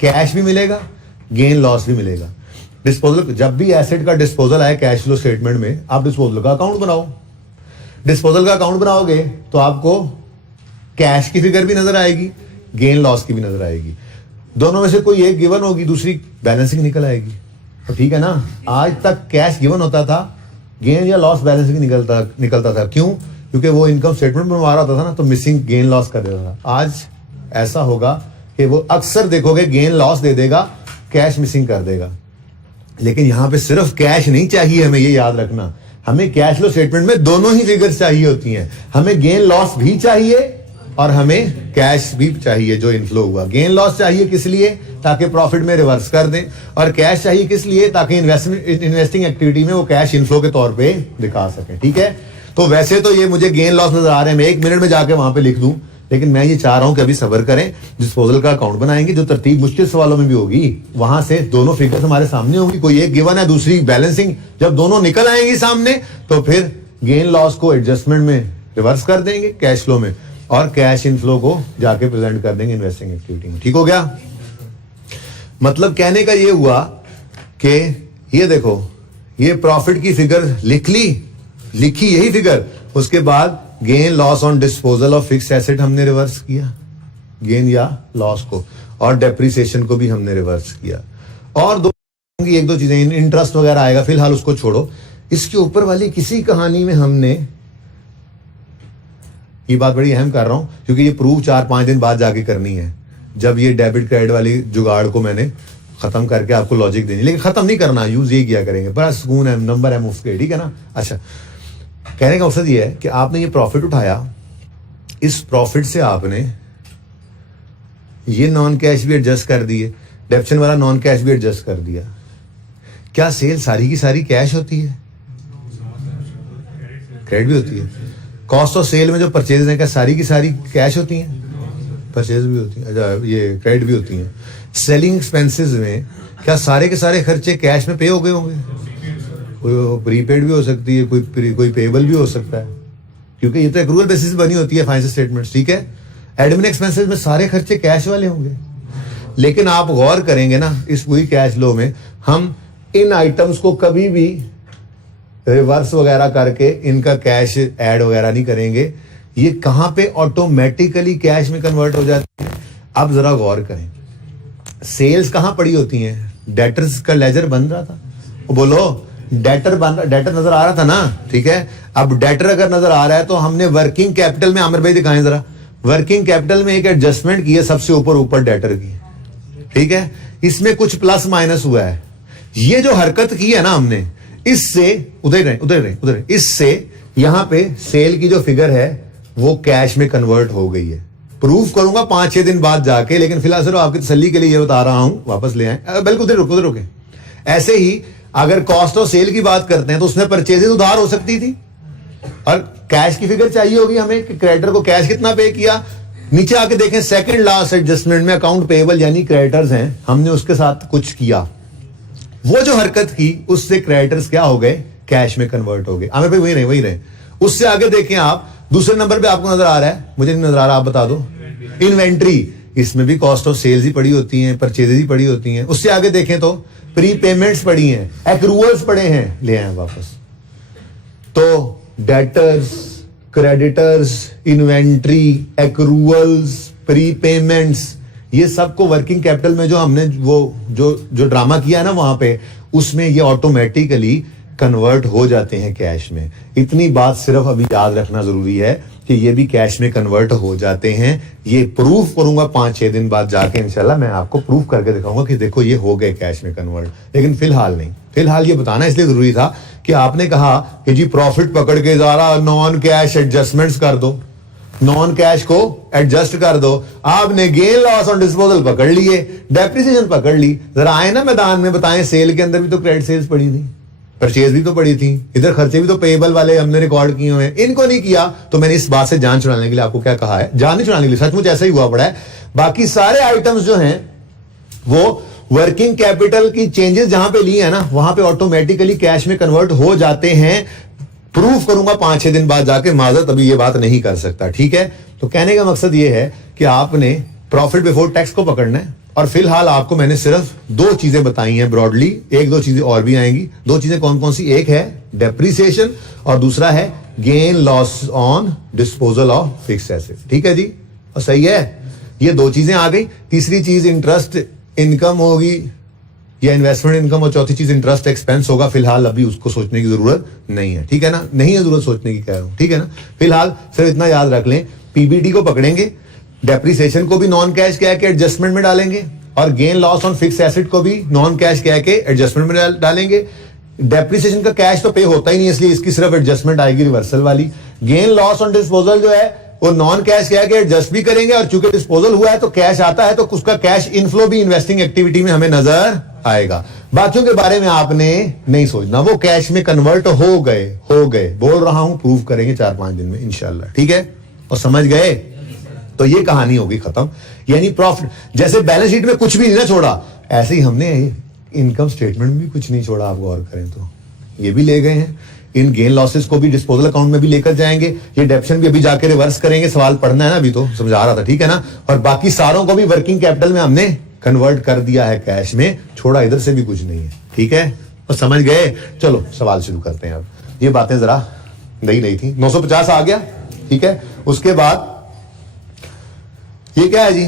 कैश भी मिलेगा, गेन लॉस भी मिलेगा। डिस्पोजल, जब भी एसेट का डिस्पोजल आए कैश फ्लो स्टेटमेंट में, आप डिस्पोजल का अकाउंट बनाओ, डिस्पोजल का अकाउंट बनाओगे तो आपको कैश की फिगर भी नजर आएगी, गेन लॉस की भी नजर आएगी, दोनों में से कोई एक गिवन होगी, दूसरी बैलेंसिंग निकल आएगी, तो ठीक है ना। आज तक कैश गिवन होता था, गेन या लॉस बैलेंसिंग निकलता था, क्यों, क्योंकि वो इनकम स्टेटमेंट बनवा रहा था ना, तो मिसिंग गेन लॉस कर देता था। आज ऐसा होगा कि वो अक्सर देखोगे गेन लॉस दे देगा, कैश मिसिंग कर देगा। लेकिन यहां पे सिर्फ कैश नहीं चाहिए, हमें ये याद रखना, हमें कैश फ्लो स्टेटमेंट में दोनों ही फिगर्स चाहिए होती हैं। हमें गेन लॉस भी चाहिए और हमें कैश भी चाहिए जो इनफ्लो हुआ। गेन लॉस चाहिए किस लिए? ताकि प्रॉफिट में रिवर्स कर दें, और कैश चाहिए किस लिए? ताकि इन्वेस्टिंग एक्टिविटी में वो कैश इनफ्लो के तौर पे दिखा सकें। ठीक है, तो वैसे तो ये मुझे गेन लॉस नजर आ रहे हैं, मैं 1 मिनट में जाके वहां पे लिख दूं, लेकिन मैं ये चाह रहा हूं कि अभी सब्र करें, डिस्पोजल का अकाउंट बनाएंगे, जो तरतीब मुश्किल सवालों में भी होगी, वहां से दोनों फिगर्स हमारे सामने होंगी, कोई एक गिवन है दूसरी बैलेंसिंग, जब दोनों निकल आएंगी सामने तो फिर गेन लॉस को एडजस्टमेंट में रिवर्स कर देंगे कैश फ्लो में, और कैश इनफ्लो को जाके प्रेजेंट कर देंगे इन्वेस्टिंग एक्टिविटी में। ठीक हो गया? मतलब कहने का ये हुआ कि ये देखो, ये प्रॉफिट की फिगर लिखी यही फिगर, उसके बाद gain loss on disposal of fixed asset हमने रिवर्स किया, गेन या लॉस को, और डेप्रिसिएशन को भी हमने रिवर्स किया, और एक दो चीजें इंटरेस्ट वगैरह आएगा, फिलहाल उसको छोड़ो। इसके ऊपर वाली किसी कहानी में हमने, ये बात बड़ी अहम कर रहा हूं क्योंकि ये प्रूव 4-5 दिन बाद जाके करनी है, जब ये डेबिट क्रेडिट वाली जुगाड़ को मैंने खत्म करके आपको लॉजिक देनी, लेकिन खत्म नहीं करना, यूज ये किया करेंगे, बड़ा सुकून है, नंबर है मुफ्त के। ठीक है ना? अच्छा, कहने का मकसद ये है कि आपने ये प्रॉफिट उठाया, इस प्रॉफिट से आपने ये नॉन कैश भी एडजस्ट कर दिए, डेप्शन वाला नॉन कैश भी एडजस्ट कर दिया। क्या सेल सारी की सारी कैश होती है? क्रेडिट भी होती है। कॉस्ट ऑफ सेल में जो परचेज है, क्या सारी की सारी कैश होती हैं? परचेज भी होती है, अच्छा ये क्रेडिट भी होती हैं। सेलिंग एक्सपेंसेस में क्या सारे के सारे खर्चे कैश में पे हो गए होंगे? कोई प्रीपेड भी हो सकती है, कोई पेबल भी हो सकता है, क्योंकि ये तो एक्रूअल बेसिस बनी होती है फाइनेंशियल स्टेटमेंट्स। ठीक है, एडमिन एक्सपेंसेस में सारे खर्चे कैश वाले होंगे, लेकिन आप गौर करेंगे ना, इस पूरी कैश फ्लो में हम इन आइटम्स को कभी भी रिवर्स वगैरह करके इनका कैश ऐड वगैरह नहीं करेंगे, ये कहां पे ऑटोमेटिकली कैश में कन्वर्ट हो जाती है। अब जरा गौर करें, सेल्स कहां पड़ी होती हैं? डेटर्स का लेजर बन रहा था, बोलो डेटर नजर आ रहा था ना? ठीक है, अब डेटर अगर नजर आ रहा है तो हमने वर्किंग कैपिटल में, आमिर भाई दिखाएं जरा, वर्किंग कैपिटल में एक एडजस्टमेंट की है सबसे ऊपर डेटर की। ठीक है, इसमें कुछ प्लस माइनस हुआ है, ये जो हरकत की है ना हमने, इससे उधर इससे यहां पे सेल की जो फिगर है वो कैश में कन्वर्ट हो गई है। प्रूफ करूंगा 5-6 दिन बाद जाके, लेकिन फिलहाल सिर्फ आपकी तसल्ली के लिए ये बता रहा हूं, वापस ले आए। बिल्कुल उधर रुके। ऐसे ही अगर कॉस्ट ऑफ सेल की बात करते हैं तो उसमें परचेजेस उधार हो सकती थी, और कैश की फिगर चाहिए होगी हमें कि क्रेडिटर को कैश कितना पे किया। नीचे आके देखें, सेकंड लास्ट एडजस्टमेंट में अकाउंट पेएबल यानी क्रेडिटर्स हैं, हमने उसके साथ कुछ किया, वो जो हरकत की उससे क्रेडिटर्स क्या हो गए? कैश में कन्वर्ट हो गए। आमिर भाई वही रहे। उससे आगे देखें आप, दूसरे नंबर पे आपको नजर आ रहा है, मुझे नहीं नजर आ रहा, आप बता दो, इन्वेंट्री, इसमें भी कॉस्ट ऑफ सेल्स ही पड़ी होती हैं, परचेजेस ही पड़ी होती हैं। उससे आगे देखें तो प्री पेमेंट्स पड़ी हैं, एक्रूअल्स पड़े हैं, ले आए वापस। तो debtors, creditors, inventory, accruals, prepayments, ये सबको वर्किंग कैपिटल में जो हमने वो जो ड्रामा किया है ना वहां पे, उसमें ये ऑटोमेटिकली कन्वर्ट हो जाते हैं कैश में। इतनी बात सिर्फ अभी याद रखना जरूरी है कि ये भी कैश में कन्वर्ट हो जाते हैं। ये प्रूफ करूंगा 5-6 दिन बाद जाके, इंशाल्लाह मैं आपको प्रूफ करके दिखाऊंगा कि देखो ये हो गए कैश में कन्वर्ट, लेकिन फिलहाल नहीं। फिलहाल ये बताना इसलिए जरूरी था कि आपने कहा कि जी प्रॉफिट पकड़ के जरा नॉन कैश एडजस्टमेंट्स कर दो, नॉन कैश को एडजस्ट कर दो। आपने गेन लॉस ऑन डिस्पोजल पकड़ लिए, डेप्रिसिएशन पकड़ ली, जरा आए ना मैदान में बताएं, सेल के अंदर भी तो क्रेडिट सेल्स पड़ी थी, परचेज भी तो पड़ी थी, इधर खर्चे भी तो पेएबल वाले हमने रिकॉर्ड किए हुए हैं, इनको नहीं किया। तो मैंने इस बात से जान छुड़ाने के लिए आपको क्या कहा है, जान नहीं छुड़ाने के लिए, सचमुच ऐसा ही हुआ पड़ा है। बाकी सारे आइटम्स जो हैं वो वर्किंग कैपिटल की चेंजेस जहां पे ली है ना, वहां पे ऑटोमेटिकली कैश में कन्वर्ट हो जाते हैं। प्रूफ करूंगा 5-6 दिन बाद जाके, माजरत अभी ये बात नहीं कर सकता। ठीक है, तो कहने का मकसद ये है कि आपने प्रॉफिट बिफोर टैक्स को पकड़ना है, और फिलहाल आपको मैंने सिर्फ 2 चीजें बताई हैं ब्रॉडली, 1-2 चीजें और भी आएंगी। 2 चीजें कौन कौन सी? एक है डेप्रिसिएशन और दूसरा है gain loss on disposal of fixed asset. ठीक है जी, और सही है, ये 2 चीजें आ गई। तीसरी चीज इंटरेस्ट इनकम होगी, या इन्वेस्टमेंट इनकम, और चौथी चीज इंटरेस्ट एक्सपेंस होगा। फिलहाल अभी उसको सोचने की जरूरत नहीं है, ठीक है ना, नहीं है जरूरत सोचने की, कह रहा हूं, ठीक है ना। फिलहाल सिर्फ इतना याद रख लें, पीबीटी को पकड़ेंगे, डेप्रिसिएशन को भी नॉन कैश कह के एडजस्टमेंट में डालेंगे, और gain loss on fix asset को भी नॉन कैश कह के एडजस्टमेंट में डालेंगे। डेप्रिसिएशन का कैश तो पे होता ही नहीं, इसलिए इसकी सिर्फ एडजस्टमेंट आएगी रिवर्सल वाली। गेन लॉस ऑन डिस्पोजल जो है वो नॉन कैश कह के एडजस्ट भी करेंगे, और चूंकि डिस्पोजल हुआ है तो कैश आता है, तो उसका कैश इनफ्लो भी इन्वेस्टिंग एक्टिविटी में हमें नजर आएगा। बाकियों के बारे में आपने नहीं सोचना, वो कैश में कन्वर्ट हो गए, बोल रहा हूं, प्रूव करेंगे 4-5 दिन में इंशाल्लाह, ठीक है। और समझ गए, तो ये कहानी होगी खत्म। यानी प्रॉफिट, जैसे बैलेंस शीट में कुछ भी नहीं ना छोड़ा, ऐसे ही हमने इनकम स्टेटमेंट में भी कुछ नहीं छोड़ा। आप गौर करें तो ये भी ले गए हैं, इन गेन लॉसेस को भी डिस्पोजल अकाउंट में भी लेकर जाएंगे, ये डेप्शन भी अभी जाके रिवर्स करेंगे, सवाल पढ़ना है ना, अभी तो समझा रहा था, ठीक है ना। और बाकी सारों को भी वर्किंग कैपिटल में हमने कन्वर्ट कर दिया है कैश में, छोड़ा इधर से भी कुछ नहीं है, ठीक है। और समझ गए, चलो सवाल शुरू करते हैं। अब ये बातें जरा नहीं थी, 950 आ गया, ठीक है। उसके बाद ये क्या है जी,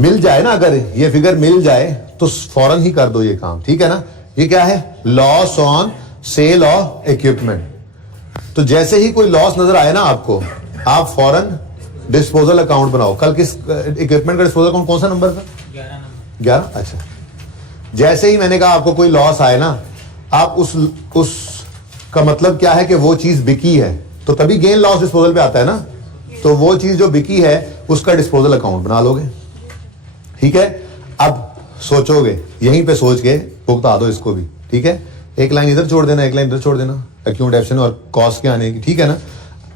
मिल जाए ना, अगर ये फिगर मिल जाए तो फौरन ही कर दो ये काम, ठीक है ना। ये क्या है, loss on sale of equipment. तो जैसे ही कोई लॉस नजर आए ना आपको, आप फौरन डिस्पोजल अकाउंट बनाओ। कल किस इक्विपमेंट का डिस्पोजल अकाउंट कौन सा नंबर था? 11। अच्छा, जैसे ही मैंने कहा आपको कोई लॉस आए ना, आप उस का मतलब क्या है कि वो चीज बिकी है, तो तभी गेन लॉस डिस्पोजल पे आता है ना। तो वो चीज जो बिकी है उसका डिस्पोजल अकाउंट बना लोगे, ठीक है। अब सोचोगे, यहीं पे सोच के भुगता दो इसको भी, ठीक है। एक लाइन इधर छोड़ देना, एक लाइन इधर छोड़ देना, अकाउंट डेप्शन और कॉस्ट के आने की, ठीक है ना।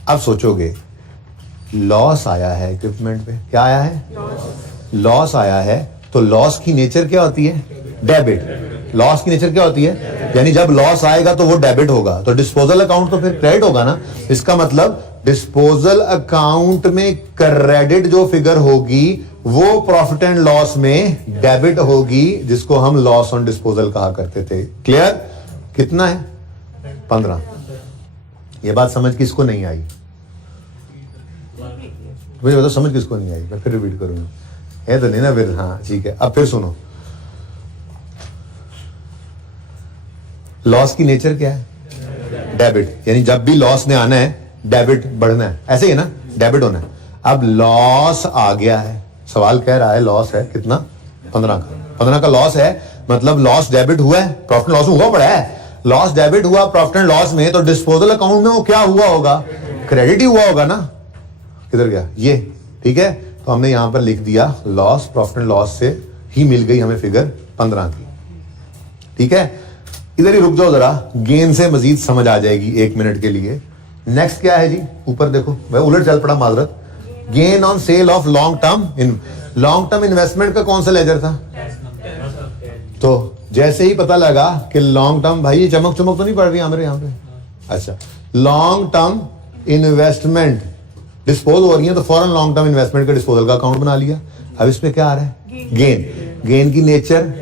अब सोचोगे लॉस आया है इक्विपमेंट पे, क्या आया है, लॉस आया है, तो लॉस की नेचर क्या होती है, डेबिट। लॉस की नेचर क्या होती है, यानी जब लॉस आएगा तो वो डेबिट होगा, तो डिस्पोजल अकाउंट तो फिर क्रेडिट होगा ना। इसका मतलब डिस्पोजल अकाउंट में क्रेडिट जो फिगर होगी वो प्रॉफिट एंड लॉस में डेबिट होगी, जिसको हम लॉस ऑन डिस्पोजल कहा करते थे। क्लियर? कितना है? 15। ये बात समझ किसको नहीं आई? मुझे बताओ समझ किसको नहीं आई, मैं फिर रिपीट करूंगा, है तो नहीं ना फिर? हाँ ठीक है। अब फिर सुनो, लॉस की नेचर क्या है, डेबिट। यानी जब भी लॉस ने आना है डेबिट बढ़ना है, ऐसे ही है ना, डेबिट होना है। अब लॉस आ गया है, सवाल कह रहा है लॉस है कितना, 15 का। 15 का लॉस है, मतलब लॉस डेबिट हुआ है, प्रॉफिट लॉस हुआ पड़ा है। लॉस डेबिट हुआ प्रॉफिट एंड लॉस में, तो डिस्पोजल अकाउंट में वो क्या हुआ होगा, क्रेडिट ही हुआ होगा ना। किधर गया ये, ठीक है। तो हमने यहां पर लिख दिया लॉस, प्रॉफिट एंड लॉस से ही मिल गई हमें फिगर 15 की, ठीक है। इधर ही रुक जाओ जरा, गेन से मजीद समझ आ जाएगी 1 मिनट के लिए। नेक्स्ट क्या है जी, ऊपर देखो, मैं उलट चल पड़ा, माजरत। Gain on sale of long term investment का कौन सा लेजर था? तो जैसे ही पता लगा कि लॉन्ग टर्म, भाई ये चमक चमक तो नहीं पड़ रही हमारे यहाँ पे? अच्छा, लॉन्ग टर्म इन्वेस्टमेंट डिस्पोज हो रही है, तो फौरन लॉन्ग टर्म इन्वेस्टमेंट का डिस्पोजल का अकाउंट बना लिया। अब इसमें क्या आ रहा है, गेन। गेन की नेचर,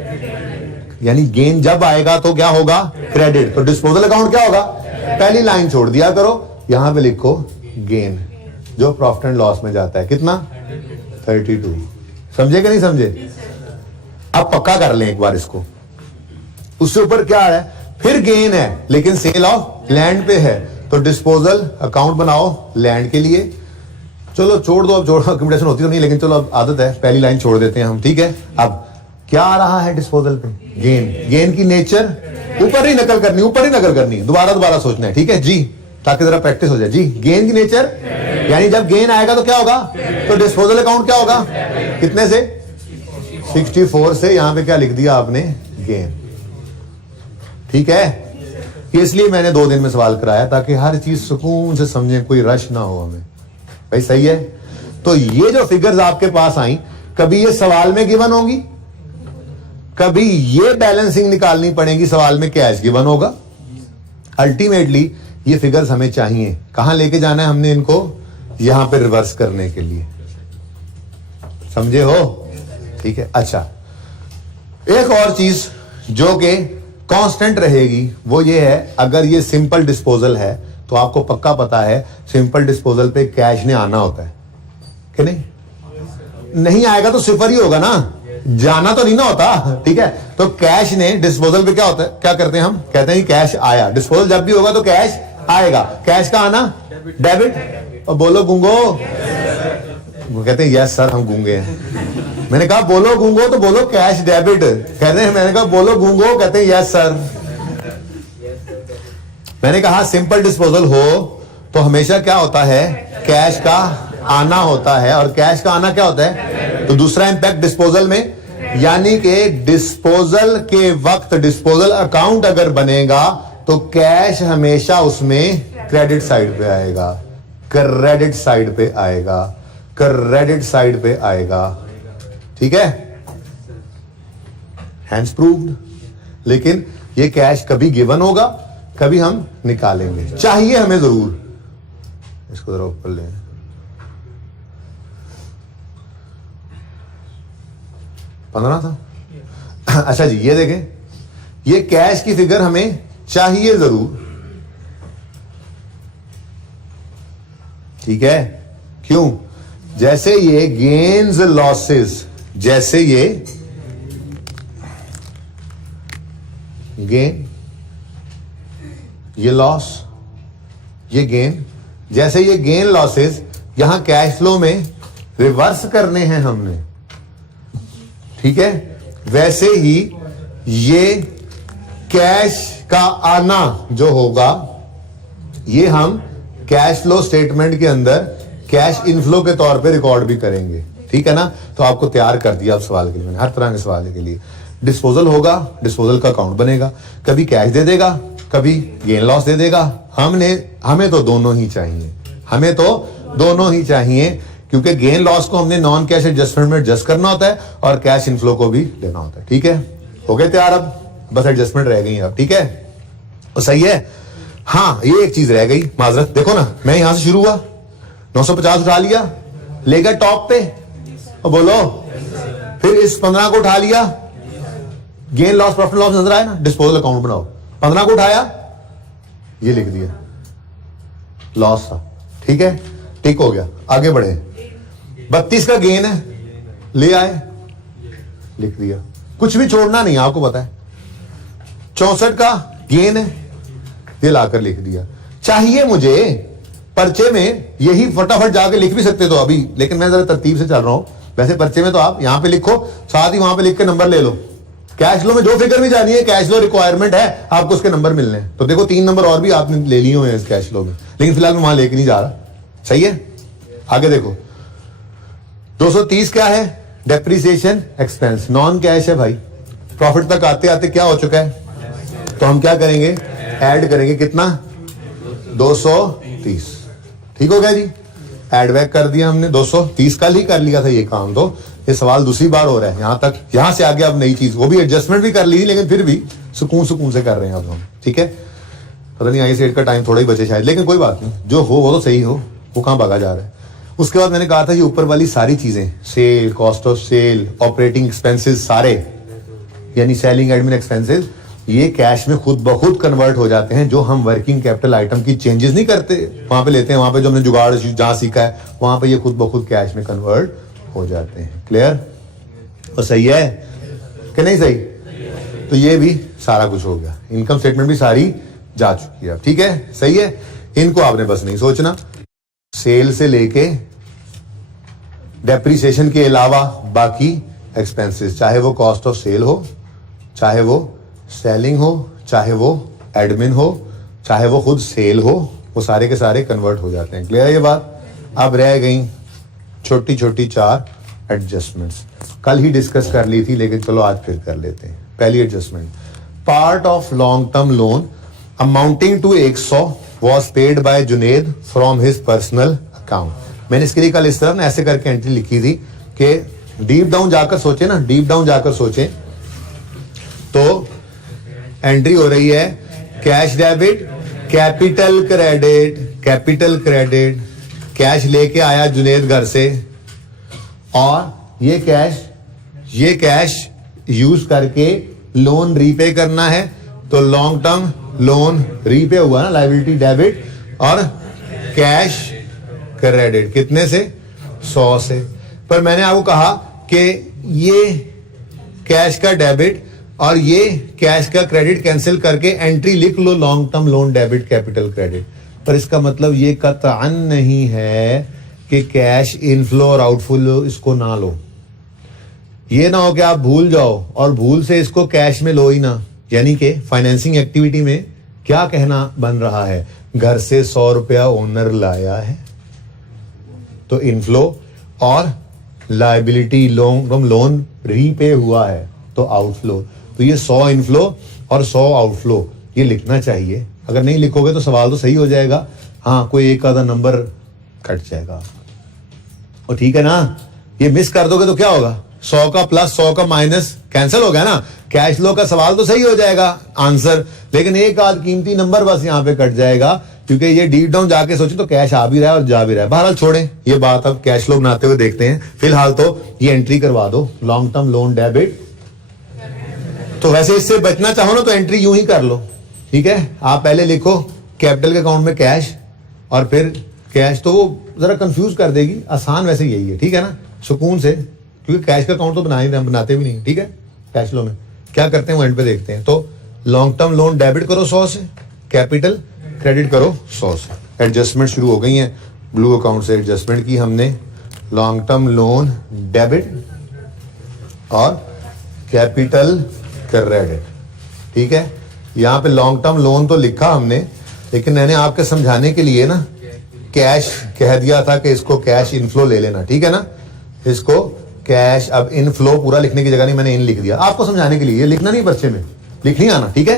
यानी गेन जब आएगा तो क्या होगा, क्रेडिट। तो डिस्पोजल अकाउंट क्या होगा, पहली लाइन छोड़ दिया करो, यहां पे लिखो गेन, जो प्रॉफिट एंड लॉस में जाता है, कितना, 32। समझे कि नहीं समझे? अब पक्का कर लें एक बार इसको। उससे ऊपर क्या आ रहा है, फिर गेन है लेकिन सेल ऑफ लैंड पे है, तो डिस्पोजल अकाउंट बनाओ लैंड के लिए। चलो छोड़ दो, अब जोड़ कंपटीशन होती तो नहीं, लेकिन चलो अब आदत है, पहली लाइन छोड़ देते हैं हम, ठीक है। अब क्या आ रहा है डिस्पोजल पे, गेन। गेन की नेचर ऊपर ही नकल करनी, ऊपर ही नकल करनी, दोबारा सोचना है, ठीक है जी, ताकि जरा प्रैक्टिस हो जाए जी। गेन की नेचर, यानी जब गेन आएगा तो क्या होगा, तो डिस्पोजल अकाउंट क्या होगा, कितने से, 64 से। यहां पे क्या लिख दिया आपने, गेन, ठीक है। इसलिए मैंने 2 दिन में सवाल कराया, ताकि हर चीज सुकून से समझे, कोई रश ना हो हमें, भाई सही है। तो ये जो फिगर्स आपके पास आई, कभी ये सवाल में गिवन होगी, कभी ये बैलेंसिंग निकालनी पड़ेगी, सवाल में कैश गिवन होगा। अल्टीमेटली ये फिगर्स हमें चाहिए, कहां लेके जाना है हमने इनको, यहां पे रिवर्स करने के लिए, समझे हो, ठीक है। अच्छा, एक और चीज जो कि कांस्टेंट रहेगी वो ये है, अगर ये सिंपल डिस्पोजल है तो आपको पक्का पता है सिंपल डिस्पोजल पे कैश ने आना होता है कि नहीं? नहीं आएगा तो सिफर ही होगा ना, जाना तो नहीं ना होता, ठीक है। तो कैश ने डिस्पोजल पे क्या होता है, क्या करते हैं हम, कहते हैं कैश आया। डिस्पोजल जब भी होगा तो कैश आएगा। कैश का आना डेबिट। और बोलो गूंगो, वो कहते हैं यस सर हम गूंगे हैं। मैंने कहा बोलो गूंगो तो बोलो कैश डेबिट। कहते हैं, मैंने कहा बोलो गूंगो, कहते हैं यस सर। मैंने कहा सिंपल डिस्पोजल हो तो हमेशा क्या होता है, कैश का आना होता है। और कैश का आना क्या होता है, तो दूसरा इंपैक्ट डिस्पोजल में, यानी कि डिस्पोजल के वक्त डिस्पोजल अकाउंट अगर बनेगा तो कैश हमेशा उसमें क्रेडिट साइड पे आएगा, क्रेडिट साइड पे आएगा, क्रेडिट साइड पे आएगा, ठीक है। Hands proved. लेकिन ये कैश कभी गिवन होगा, कभी हम निकालेंगे, चाहिए हमें जरूर। इसको जरा ऊपर लें। पंद्रह था। अच्छा जी, ये देखें, ये कैश की फिगर हमें चाहिए जरूर, ठीक है। क्यों, जैसे ये गेन्स लॉसेस, जैसे ये गेन, ये लॉस, ये गेन, जैसे ये गेन लॉसेस यहां कैश फ्लो में रिवर्स करने हैं हमने, ठीक है। वैसे ही ये कैश का आना जो होगा ये हम कैश फ्लो स्टेटमेंट के अंदर कैश इनफ्लो के तौर पे रिकॉर्ड भी करेंगे, ठीक है ना। तो आपको तैयार कर दिया अब सवाल के लिए मैंने, हर तरह के सवाल के लिए। डिस्पोजल होगा, डिस्पोजल का अकाउंट बनेगा, कभी कैश दे देगा, कभी गेन लॉस दे देगा। हमें तो दोनों ही चाहिए, हमें तो दोनों ही चाहिए, क्योंकि गेन लॉस को हमने नॉन कैश एडजस्टमेंट में एडजस्ट करना होता है और कैश इनफ्लो को भी लेना होता है, ठीक है। हो गए तैयार, अब बस एडजस्टमेंट रह गई अब, ठीक है। तो सही है। हाँ, ये एक चीज रह गई, माजरत। देखो ना, मैं यहां से शुरू हुआ, 950 उठा लिया, ले गए टॉप पे, और बोलो फिर इस 15 को उठा लिया, गेन लॉस प्रॉफिट लॉस नजर आया ना, डिस्पोजल अकाउंट बनाओ। 15 को उठाया, ये लिख दिया, लॉस था, ठीक है, टिक हो गया, आगे बढ़े। 32 का गेन है, ले आए, लिख दिया, कुछ भी छोड़ना नहीं, आपको पता है। 64 का गेन है, ये लाकर लिख दिया। चाहिए मुझे पर्चे में यही, फटाफट जाके लिख भी सकते तो अभी, लेकिन मैं जरा तरतीब से चल रहा हूं। वैसे पर्चे में तो आप यहां पे लिखो, साथ ही वहां पे लिख के नंबर ले लो। कैश फ्लो में जो फिगर भी जानी है, कैश फ्लो रिक्वायरमेंट है, आपको उसके नंबर मिलने हैं। तो देखो 3 नंबर और भी आपने ले लिए हुए हैं इस कैश फ्लो में, लेकिन फिलहाल मैं वहां लेके नहीं जा रहा, सही है। आगे देखो, 230 क्या है, डेप्रिसिएशन एक्सपेंस, नॉन कैश है भाई। प्रॉफिट तक आते आते क्या हो चुका है, तो हम क्या करेंगे, ऐड करेंगे, कितना, 230, ठीक हो गया जी। ऐड बैक कर दिया हमने 230, कल ही कर लिया था ये काम। तो ये सवाल दूसरी बार हो रहा है, यहां तक, यहां से आगे अब नई चीज, वो भी एडजस्टमेंट भी कर ली, लेकिन फिर भी सुकून से कर रहे हैं अब हम, ठीक है। पता नहीं आई सेट का टाइम थोड़ा ही बचे शायद, लेकिन कोई बात नहीं, जो हो वो तो सही हो, वो कहां भागा जा रहा है। उसके बाद मैंने कहा था ये ऊपर वाली सारी चीजें, sale, cost of sale, operating expenses सारे, यानी सेलिंग एडमिन एक्सपेंसेस, ये कैश में खुद ब खुद कन्वर्ट हो जाते हैं। जो हम वर्किंग कैपिटल आइटम की चेंजेस नहीं करते, वहां पे लेते हैं, वहां पे जो हमने जुगाड़ जहां सीखा है, वहां पे ये खुद ब खुद कैश में कन्वर्ट हो जाते हैं। क्लियर, और सही है कि नहीं सही। तो ये भी सारा कुछ हो गया, इनकम स्टेटमेंट भी सारी जा चुकी है, ठीक है, सही है। इनको आपने बस नहीं सोचना, सेल से लेके डेप्रिसिएशन के अलावा बाकी एक्सपेंसेस, चाहे वो कॉस्ट ऑफ सेल हो, चाहे वो सेलिंग हो, चाहे वो एडमिन हो, चाहे वो खुद सेल हो, वो सारे के सारे कन्वर्ट हो जाते हैं। क्लियर है ये बात। अब रह गई छोटी छोटी 4 एडजस्टमेंट्स, कल ही डिस्कस कर ली थी, लेकिन चलो आज फिर कर लेते हैं। पहली adjustment, part of long term loan amounting to 100 was paid by Junaid from his personal account. मैंने इसके लिए कल इस तरह ना ऐसे करके एंट्री लिखी थी कि डीप डाउन जाकर सोचे ना, डीप डाउन जाकर सोचे तो एंट्री हो रही है cash debit, capital credit, capital credit, cash लेके आया जुनेद घर से, और ये कैश यूज करके लोन रीपे करना है। तो लॉन्ग टर्म लोन रीपे हुआ ना, लायबिलिटी डेबिट, और कैश क्रेडिट कितने से, 100 से। पर मैंने आपको कहा कि ये कैश का डेबिट और ये कैश का क्रेडिट कैंसिल करके एंट्री लिख लो long term loan debit capital credit. पर इसका मतलब ये कतअन नहीं है कि कैश इनफ्लो और आउटफ्लो इसको ना लो। ये ना हो कि आप भूल जाओ और भूल से इसको कैश में लो ही ना। यानी कि फाइनेंसिंग एक्टिविटी में क्या कहना बन रहा है, घर से 100 रुपया ओनर लाया है तो इनफ्लो, और लायबिलिटी लोन रीपे हुआ है तो आउटफ्लो। तो ये 100 इनफ्लो और 100 आउटफ्लो ये लिखना चाहिए। अगर नहीं लिखोगे तो सवाल तो सही हो जाएगा, हाँ कोई एक आधा नंबर कट जाएगा। और ठीक है ना, ये मिस कर दोगे तो क्या होगा, 100 का प्लस 100 का माइनस कैंसिल हो गया ना। कैश फ्लो का सवाल तो सही हो जाएगा आंसर, लेकिन एक आध कीमती नंबर बस यहाँ पे कट जाएगा, क्योंकि ये डीप डाउन जाके सोचे तो कैश आ भी रहा है और जा भी रहा है। बहरहाल छोड़ें ये बात, अब कैश फ्लो बनाते हुए देखते हैं। फिलहाल तो ये एंट्री करवा दो लॉन्ग टर्म लोन डेबिट। तो वैसे इससे बचना चाहो ना तो एंट्री यूं ही कर लो, ठीक है। आप पहले लिखो कैपिटल के अकाउंट में कैश और फिर कैश, तो वो जरा कंफ्यूज कर देगी। आसान वैसे यही है, ठीक है ना, सुकून से, क्योंकि कैश का अकाउंट तो बनाते भी नहीं, ठीक है। कैश फ्लो में क्या करते हैं वो एंड पे देखते हैं। तो लॉन्ग टर्म लोन डेबिट करो 100 से, कैपिटल क्रेडिट करो 100 से। एडजस्टमेंट शुरू हो गई हैं, ब्लू अकाउंट से एडजस्टमेंट की हमने, लॉन्ग टर्म लोन डेबिट और कैपिटल क्रेडिट, ठीक है। यहाँ पे लॉन्ग टर्म लोन तो लिखा हमने, लेकिन मैंने आपके समझाने के लिए ना कैश कह दिया था कि इसको कैश इनफ्लो ले लेना, ठीक है ना। इसको कैश, अब इनफ्लो पूरा लिखने की जगह नहीं मैंने इन लिख दिया आपको समझाने के लिए। ये लिखना नहीं पर्चे में, लिख नहीं आना, ठीक है।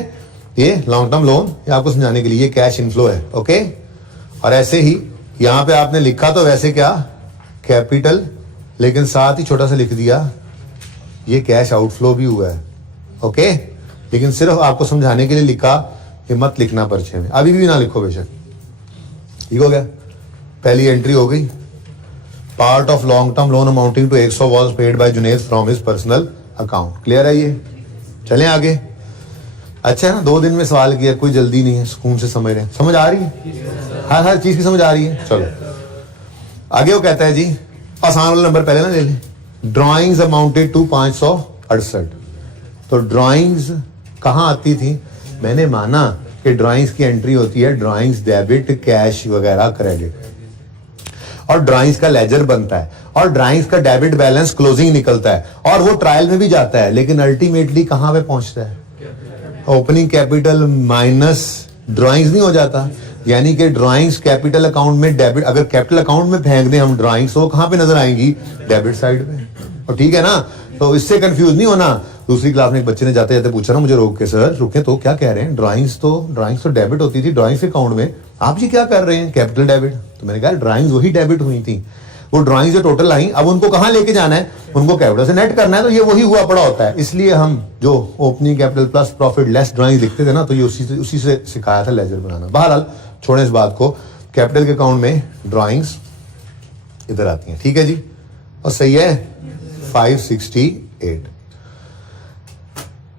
ये लॉन्ग टर्म लोन ये आपको समझाने के लिए, ये कैश इनफ्लो है, ओके। और ऐसे ही यहाँ पे आपने लिखा तो वैसे क्या कैपिटल, लेकिन साथ ही छोटा सा लिख दिया ये कैश आउटफ्लो भी हुआ है, ओके। लेकिन सिर्फ आपको समझाने के लिए लिखा, ये मत लिखना पर्चे में, अभी भी ना लिखो बेशक, ठीक हो गया। पहली एंट्री हो गई, part of long term loan amounting to 100 was paid by Junaid from his personal account. Clear है ये, चलें आगे। अच्छा है ना, 2 दिन में सवाल किया, कोई जल्दी नहीं है, सुकून से समझ रहे हैं, समझ आ रही है, हर चीज की समझ आ रही है। चलो आगे वो कहता है जी, आसान वाला नंबर पहले ना ले लें। Drawings amounted to 568। तो ड्राइंग्स कहाँ आती थी, मैंने माना कि ड्राइंग्स की एंट्री होती है ड्राइंग्स डेबिट कैश वगैरह क्रेडिट, और ड्राइंग्स का लेजर बनता है और ड्राइंग्स का डेबिट बैलेंस क्लोजिंग निकलता है और वो ट्रायल में भी जाता है, लेकिन अल्टीमेटली कहां पे पहुंचता है, ओपनिंग कैपिटल माइनस ड्राइंग्स नहीं हो जाता। यानी कि ड्राइंग्स कैपिटल अकाउंट में डेबिट, अगर कैपिटल अकाउंट में फेंक दें हम ड्राइंग्स, तो कहां पे नजर आएंगी, डेबिट साइड पे। और ठीक है ना, तो इससे कंफ्यूज नहीं होना। दूसरी क्लास में एक बच्चे ने जाते जाते पूछा ना मुझे, रोक के सर रुके तो क्या कह रहे हैं, ड्राइंग्स तो डेबिट होती थी ड्राइंग्स के अकाउंट में, आप जी क्या कर रहे हैं कैपिटल डेबिट। तो मैंने कहा ड्राइंग्स वही डेबिट हुई थी, वो ड्राइंग्स जो टोटल आई, अब उनको कहां लेके जाना है, उनको कैपिटल से नेट करना है, तो ये वही हुआ पड़ा होता है। इसलिए हम जो opening capital plus profit less drawing लिखते थे ना, तो ये उसी से सिखाया था लेजर बनाना। बहरहाल छोड़े इस बात को, कैपिटल के अकाउंट में ड्राइंग्स इधर आती हैं, ठीक है जी, और सही है 568।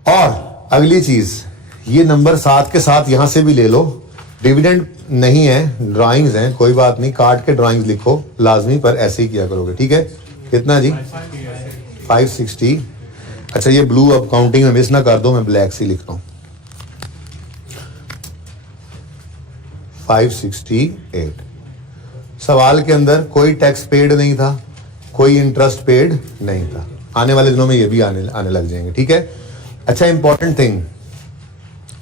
और अगली चीज, ये नंबर 7 के साथ यहां से भी ले लो, डिविडेंड नहीं है, ड्राइंग्स हैं, कोई बात नहीं, काट के ड्राइंग्स लिखो लाजमी, पर ऐसे ही किया करोगे, ठीक है। कितना जी 560। अच्छा ये ब्लू अब काउंटिंग में मिस ना कर दो, मैं ब्लैक से लिखता हूं 568। सवाल के अंदर कोई टैक्स पेड नहीं था, कोई इंटरेस्ट पेड नहीं था, आने वाले दिनों में ये भी आने लग जाएंगे, ठीक है। अच्छा इंपॉर्टेंट थिंग,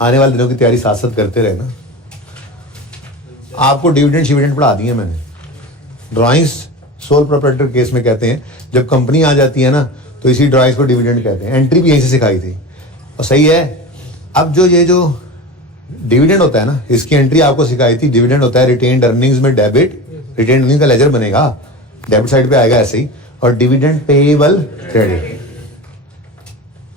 आने वाले दिनों की तैयारी साथ साथ करते रहे ना। आपको डिविडेंड शिविडेंड पढ़ा दिए मैंने। ड्राइंग्स सोल प्रोप्राइटर केस में कहते हैं, जब कंपनी आ जाती है ना तो इसी ड्राइंग्स को डिविडेंड कहते हैं। एंट्री भी यहीं से सिखाई थी और सही है। अब ये जो डिविडेंड होता है ना, इसकी एंट्री आपको सिखाई थी। डिविडेंड होता है रिटेन्ड अर्निंग्स में डेबिट, रिटेन्ड अर्निंग्स का लेजर बनेगा, डेबिट साइड पे आएगा ऐसे ही, और डिविडेंड पेएबल क्रेडिट,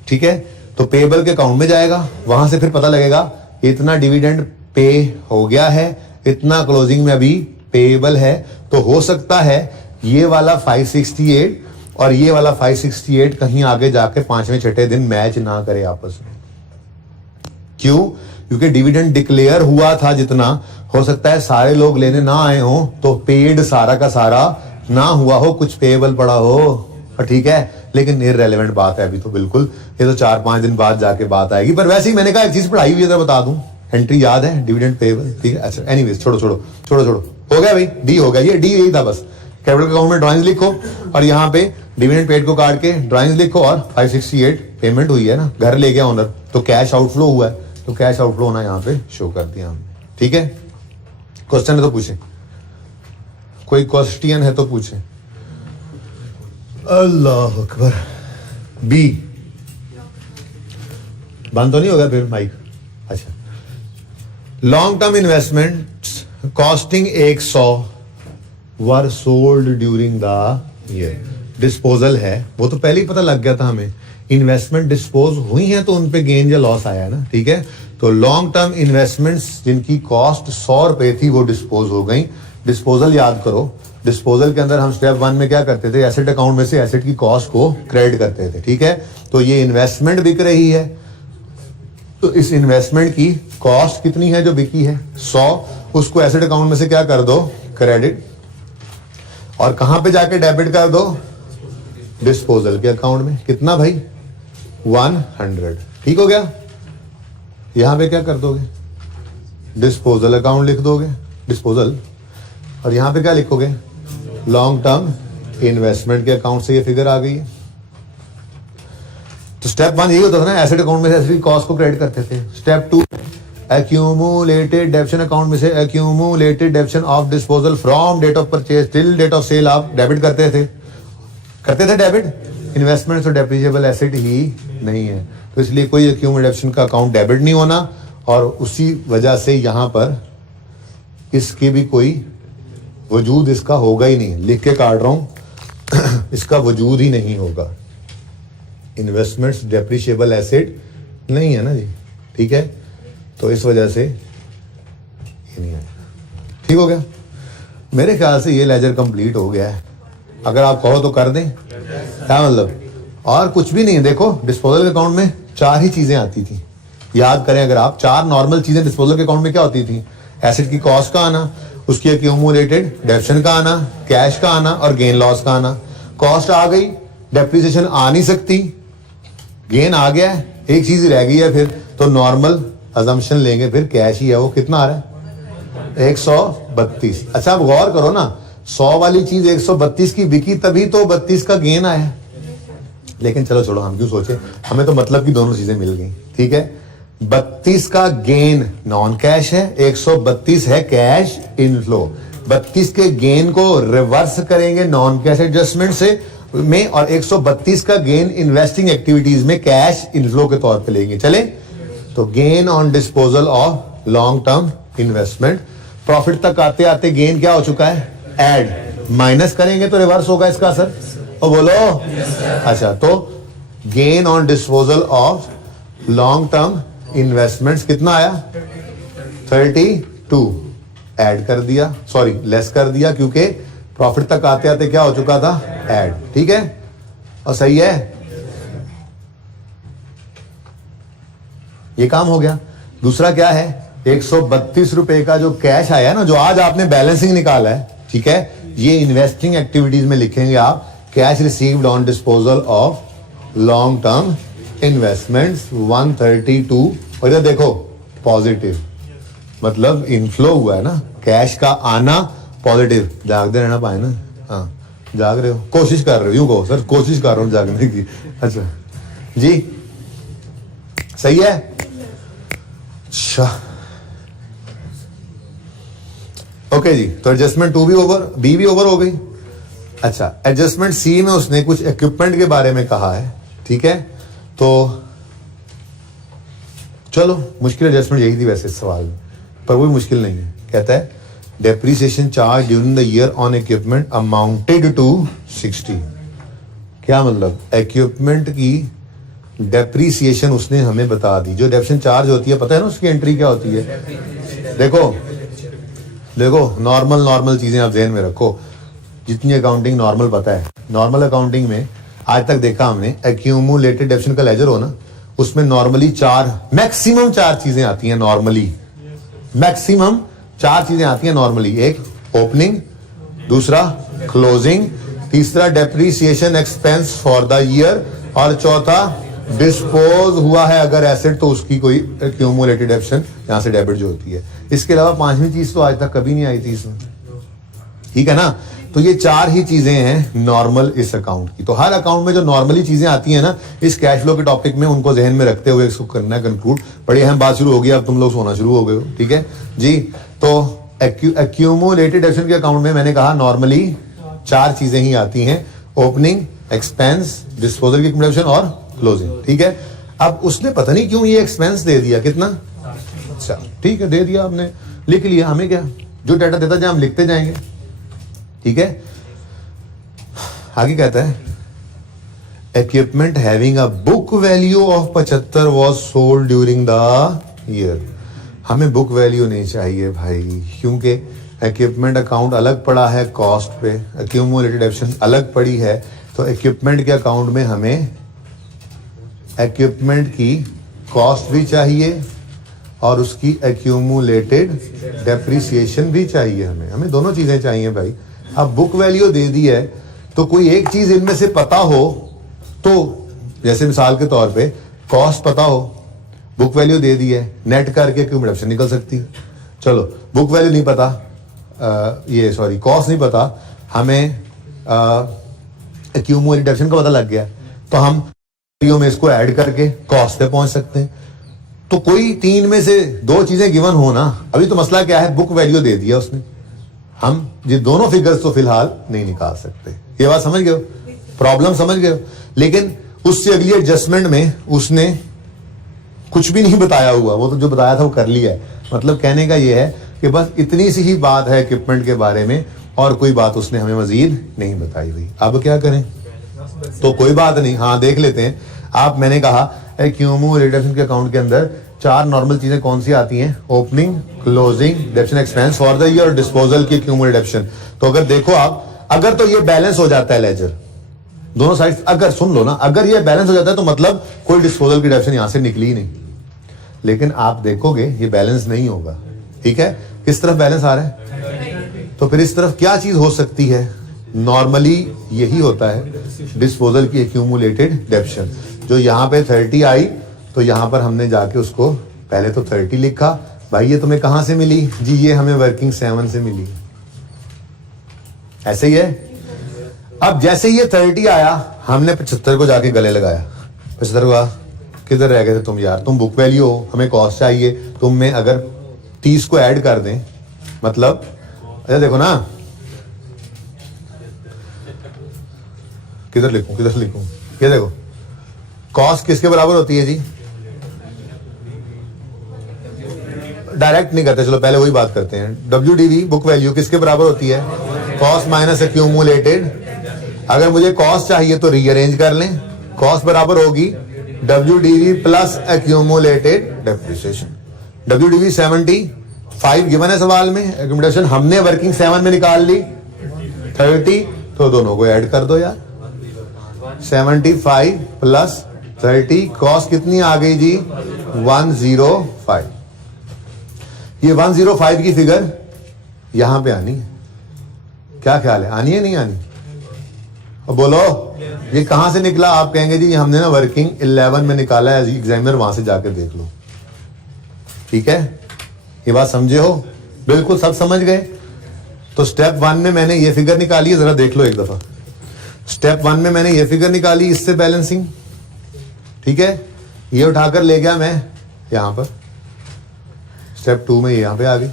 ठीक है। तो पेएबल के अकाउंट में जाएगा, वहां से फिर पता लगेगा इतना डिविडेंड पे हो गया है, इतना क्लोजिंग में अभी पेएबल है। तो हो सकता है ये वाला 568 और ये वाला 568 कहीं आगे जाके 5वें 6ठे दिन मैच ना करे आपस में। क्यों? क्योंकि डिविडेंड डिक्लेयर हुआ था जितना, हो सकता है सारे लोग लेने ना आए हो, तो पेड सारा का सारा ना हुआ हो, कुछ पेएबल पड़ा हो, ठीक है। लेकिन इररिलेवेंट बात है अभी तो बिल्कुल, ये तो 4-5 दिन बाद जाके बात आएगी। पर वैसे ही मैंने कहा एक चीज पढ़ाई हुई है, बता दूं, एंट्री याद है, डिविडेंड पेएबल, ठीक है। अच्छा एनीवेज छोड़ो हो गया भाई, डी हो गया, ये डी यही था बस। कैपिटल अकाउंट में ड्राइंग्स लिखो और यहाँ पे डिविडेंड पेड को काट के ड्राइंग्स लिखो, और 568 पेमेंट हुई है ना, घर ले गया ओनर, तो कैश आउटफ्लो हुआ है, तो कैश आउटफ्लो होना यहाँ पे शो कर दिया हमने, ठीक है। क्वेश्चन है तो पूछे, कोई क्वेश्चन है तो पूछे। अल्लाह अकबर। बी बंद तो नहीं होगा फिर माइक? अच्छा, long term investment costing 100 were sold during the year. Disposal है वो तो पहले ही पता लग गया था हमें, इन्वेस्टमेंट डिस्पोज हुई है तो उन पे गेन या लॉस आया ना, ठीक है। तो लॉन्ग टर्म इन्वेस्टमेंट्स जिनकी कॉस्ट 100 रुपए थी वो डिस्पोज हो गई। डिस्पोजल याद करो, डिस्पोजल के अंदर हम स्टेप 1 में क्या करते थे, एसेट अकाउंट में से एसेट की कॉस्ट को क्रेडिट करते थे, ठीक है। तो ये इन्वेस्टमेंट बिक रही है, तो इस इन्वेस्टमेंट की कॉस्ट कितनी है जो बिकी है 100, उसको एसेट अकाउंट में से क्या कर दो, क्रेडिट, और कहां पे जाके डेबिट कर दो, डिस्पोजल के अकाउंट में। कितना भाई, 100, ठीक हो गया। यहां पे क्या कर दोगे, डिस्पोजल अकाउंट लिख दोगे, डिस्पोजल, और यहां पे क्या लिखोगे, लॉन्ग टर्म इन्वेस्टमेंट के अकाउंट से ये फिगर आ गई है। तो स्टेप 1 यही होता था ना, एसेट अकाउंट में से एसेट की कॉस्ट को क्रेडिट करते थे। स्टेप 2 एक्यूमुलेटेड डेबिशन अकाउंट में से accumulated depreciation of disposal from date of purchase till date of sale आप डेबिट करते थे डेबिट। इन्वेस्टमेंट तो डेप्रिशिएबल एसेट ही नहीं है, तो इसलिए कोई एक्यूमुलेशन का अकाउंट डेबिट नहीं होना, और उसी वजह से यहां पर इसकी भी कोई वजूद इसका होगा ही नहीं, लिख के काट रहा हूं इसका वजूद ही नहीं होगा। इन्वेस्टमेंट्स डेप्रिशिएबल एसेट नहीं है ना जी, ठीक है, तो इस वजह से ये नहीं है। ठीक हो गया, मेरे ख्याल से ये लेजर कंप्लीट हो गया है। अगर आप कहो तो कर दें, क्या मतलब, और कुछ भी नहीं। देखो डिस्पोजल के अकाउंट में 4 ही चीजें आती थी, याद करें अगर आप, 4 नॉर्मल चीजें डिस्पोजल के अकाउंट में क्या होती थी, एसेट की कॉस्ट का आना, उसकी एक्यूमुलेटेड डेप्शन का आना, कैश का आना और गेन लॉस का आना। कॉस्ट आ गई, डेप्रिसिएशन आ नहीं सकती, गेन आ गया है, एक चीज रह गई है फिर, तो नॉर्मल अजम्पशन लेंगे, फिर कैश ही है वो। कितना आ रहा है, 132। अच्छा अब गौर करो ना, 100 वाली चीज 132 की बिकी तभी तो 32 का गेन आया, लेकिन चलो छोड़ो, हम क्यों सोचे, हमें तो मतलब की दोनों चीजें मिल गई, ठीक है। 32 का गेन नॉन कैश है, 132 है कैश इनफ्लो। 32 के गेन को रिवर्स करेंगे नॉन कैश एडजस्टमेंट से में, और 132 का गेन इन्वेस्टिंग एक्टिविटीज में कैश इनफ्लो के तौर पे लेंगे। चले, तो gain on disposal of long term investment. Profit तक आते आते गेन क्या हो चुका है, ऐड, माइनस करेंगे तो रिवर्स होगा इसका असर, और बोलो अच्छा, तो gain on disposal of long term investments कितना आया, 32, ऐड कर दिया, सॉरी लेस कर दिया, क्योंकि प्रॉफिट तक आते आते क्या हो चुका था, ऐड, ठीक है, और सही है, ये काम हो गया। दूसरा क्या है, 132 रुपए का जो कैश आया ना, जो आज आपने बैलेंसिंग निकाला है, ठीक है, ये इन्वेस्टिंग एक्टिविटीज में लिखेंगे आप, cash received on disposal of long term investments 132, और इधर देखो पॉजिटिव, मतलब इनफ्लो हुआ है ना, कैश का आना पॉजिटिव। जागते रहना पाए ना, हाँ जाग रहे हो, कोशिश कर रहे हो, यूं कहो सर कोशिश कर रहा हूं जागने की। अच्छा जी, सही है। अच्छा ओके जी, तो एडजस्टमेंट 2 भी ओवर, बी भी ओवर हो गई। अच्छा, एडजस्टमेंट सी में उसने कुछ इक्विपमेंट के बारे में कहा है, ठीक है, तो चलो मुश्किल एडजस्टमेंट यही थी वैसे इस सवाल में, पर वो भी मुश्किल नहीं है। कहता है depreciation charge during the year on equipment amounted to 60। क्या मतलब, इक्विपमेंट की डेप्रिसिएशन उसने हमें बता दी। जो डेप्रिसिएशन चार्ज होती है पता है ना उसकी एंट्री क्या होती है, देखो देखो नॉर्मल चीजें आप ध्यान में रखो, जितनी अकाउंटिंग नॉर्मल पता है। नॉर्मल अकाउंटिंग में आज तक देखा हमने, एक्यूमुलेटेड डेप्रिसिएशन का लेजर हो ना, उसमें नॉर्मली 4 मैक्सिमम 4 चीजें आती हैं नॉर्मली, मैक्सिमम 4 चीजें आती हैं नॉर्मली। एक ओपनिंग, दूसरा क्लोजिंग, तीसरा depreciation expense for the year, और चौथा डिस्पोज हुआ है अगर एसेट तो उसकी कोई क्यूमुलेटेड एक्शन यहां से डेबिट जो होती है। इसके अलावा पांचवी चीज तो आज तक कभी नहीं आई थी इसमें, ठीक है ना। तो ये चार ही चीजें हैं नॉर्मल इस अकाउंट की। तो हर अकाउंट में जो नॉर्मली चीजें आती हैं ना, इस कैश फ्लो के टॉपिक में उनको जहन में रखते हुए इसको करना है कंक्लूड। बड़ी अहम बात शुरू हो गई, अब तुम लोग सोना शुरू हो गए हो, ठीक है जी। तो एक्यूमुलेटेड एक्शन के अकाउंट में मैंने कहा नॉर्मली चार चीजें ही आती हैं, ओपनिंग, एक्सपेंस, डिस्पोजल की एक्यूमुलेशन और क्लोजिंग, ठीक है। अब उसने पता नहीं क्यों ये एक्सपेंस दे दिया, कितना, अच्छा ठीक है दे दिया, आपने लिख लिया, हमें क्या, जो डाटा देता जाए हम लिखते जाएंगे, ठीक है। आगे कहता है equipment having a book value of 75 was sold during the year. हमें बुक वैल्यू नहीं चाहिए भाई, क्योंकि इक्विपमेंट अकाउंट अलग पड़ा है कॉस्ट पे, एक्यूमुलेटेड एक्शन अलग पड़ी है। तो इक्विपमेंट के अकाउंट में हमें इक्विपमेंट की कॉस्ट भी चाहिए और उसकी एक्यूमुलेटेड डेप्रिसिएशन भी चाहिए, हमें दोनों चीजें चाहिए भाई। अब बुक वैल्यू दे दी है तो कोई एक चीज इनमें से पता हो, तो जैसे मिसाल के तौर पे कॉस्ट पता हो, बुक वैल्यू दे दी है, नेट करके एक्यूमुलेशन निकल सकती है। चलो बुक वैल्यू नहीं पता, कॉस्ट नहीं पता, हमें एक्यूमुलेटेड एक्शन का पता लग गया, तो हम में इसको ऐड करके कॉस्ट पे पहुंच सकते हैं। तो कोई तीन में से दो चीजें गिवन हो ना। अभी तो मसला क्या है, बुक वैल्यू दे दिया उसने, हम ये दोनों फिगर्स तो फिलहाल नहीं निकाल सकते। ये बात समझ गए हो, प्रॉब्लम समझ गए हो। लेकिन उससे अगली एडजस्टमेंट में उसने कुछ भी नहीं बताया हुआ, वो तो जो बताया था वो कर लिया है। मतलब कहने का ये है कि बस इतनी सी ही बात है इक्विपमेंट के बारे में, और कोई बात उसने हमें मजीद नहीं बताई हुई। अब क्या करें, तो कोई बात नहीं, हाँ देख लेते हैं। आप, मैंने कहा एक्यूमुलेटेड के अकाउंट के अंदर चार नॉर्मल चीजें कौन सी आती हैं, opening, closing, डेप्शन expense for the year, disposal की एक्यूमुलेटेड एक्शन। तो अगर देखो आप, अगर तो ये बैलेंस हो जाता है लेजर दोनों साइड, अगर सुन लो ना, अगर ये बैलेंस हो जाता है तो मतलब कोई डिस्पोजल की डेप्शन यहां से निकली ही नहीं। लेकिन आप देखोगे ये बैलेंस नहीं होगा, ठीक है। किस तरफ बैलेंस आ रहा है, तो फिर इस तरफ क्या चीज हो सकती है, नॉर्मली यही होता है डिस्पोजल की एक्यूमुलेटेड डेप्शन। जो यहाँ पे 30 आई तो यहाँ पर हमने जाके उसको पहले तो 30 लिखा, भाई ये तुम्हें कहां से मिली जी, ये हमें वर्किंग 7 से मिली, ऐसे ही है। अब जैसे ये 30 आया, हमने 75 को जाके गले लगाया। 75 को किधर रह गए थे तुम यार, तुम बुक वैल्यू हो, हमें कॉस्ट चाहिए, तुम में अगर 30 को ऐड कर दें, मतलब अच्छा देखो ना, किधर लिखूं, ये देखो कॉस्ट किसके बराबर होती है जी, डायरेक्ट नहीं करते, चलो पहले वही बात करते हैं। WDV बुक वैल्यू किसके बराबर होती है, कॉस्ट माइनस एक्यूमुलेटेड। अगर मुझे कॉस्ट चाहिए तो रीअरेंज कर लें, कॉस्ट बराबर होगी WDV plus accumulated depreciation. WDV 75 given है सवाल में, एक्यूमुलेशन हमने वर्किंग 7 में निकाल ली 30, तो दोनों को ऐड कर दो यार, 75 प्लस 30, कॉस्ट कितनी आ गई जी 105। ये 105 की फिगर यहां पे आनी है, क्या ख्याल है, आनी है नहीं आनी, और बोलो ये कहां से निकला। आप कहेंगे जी हमने ना वर्किंग 11 में निकाला है, एग्जामिनर वहां से जाके देख लो, ठीक है। ये बात समझे हो, बिल्कुल सब समझ गए। तो स्टेप 1 में मैंने ये फिगर निकाली है, जरा देख लो एक दफा। स्टेप 1 में मैंने ये फिगर निकाली, इससे बैलेंसिंग, ठीक है। ये उठाकर ले गया मैं यहां पर, स्टेप 2 में यहां पे आ गई।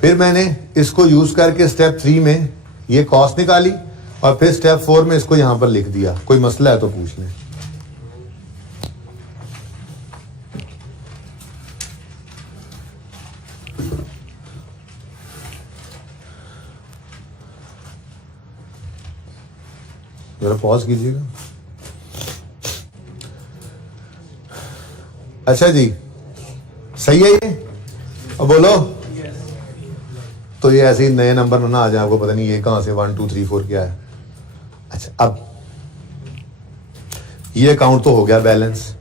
फिर मैंने इसको यूज करके स्टेप 3 में ये कॉस्ट निकाली, और फिर स्टेप 4 में इसको यहां पर लिख दिया। कोई मसला है तो पूछ लें। जरा पॉज कीजिएगा। अच्छा जी, सही है ये, अब बोलो। तो ये ऐसे ही नए नंबर ना आ जाए, आपको पता नहीं ये कहां से 1 2 3 4 क्या है। अच्छा, अब ये अकाउंट तो हो गया बैलेंस,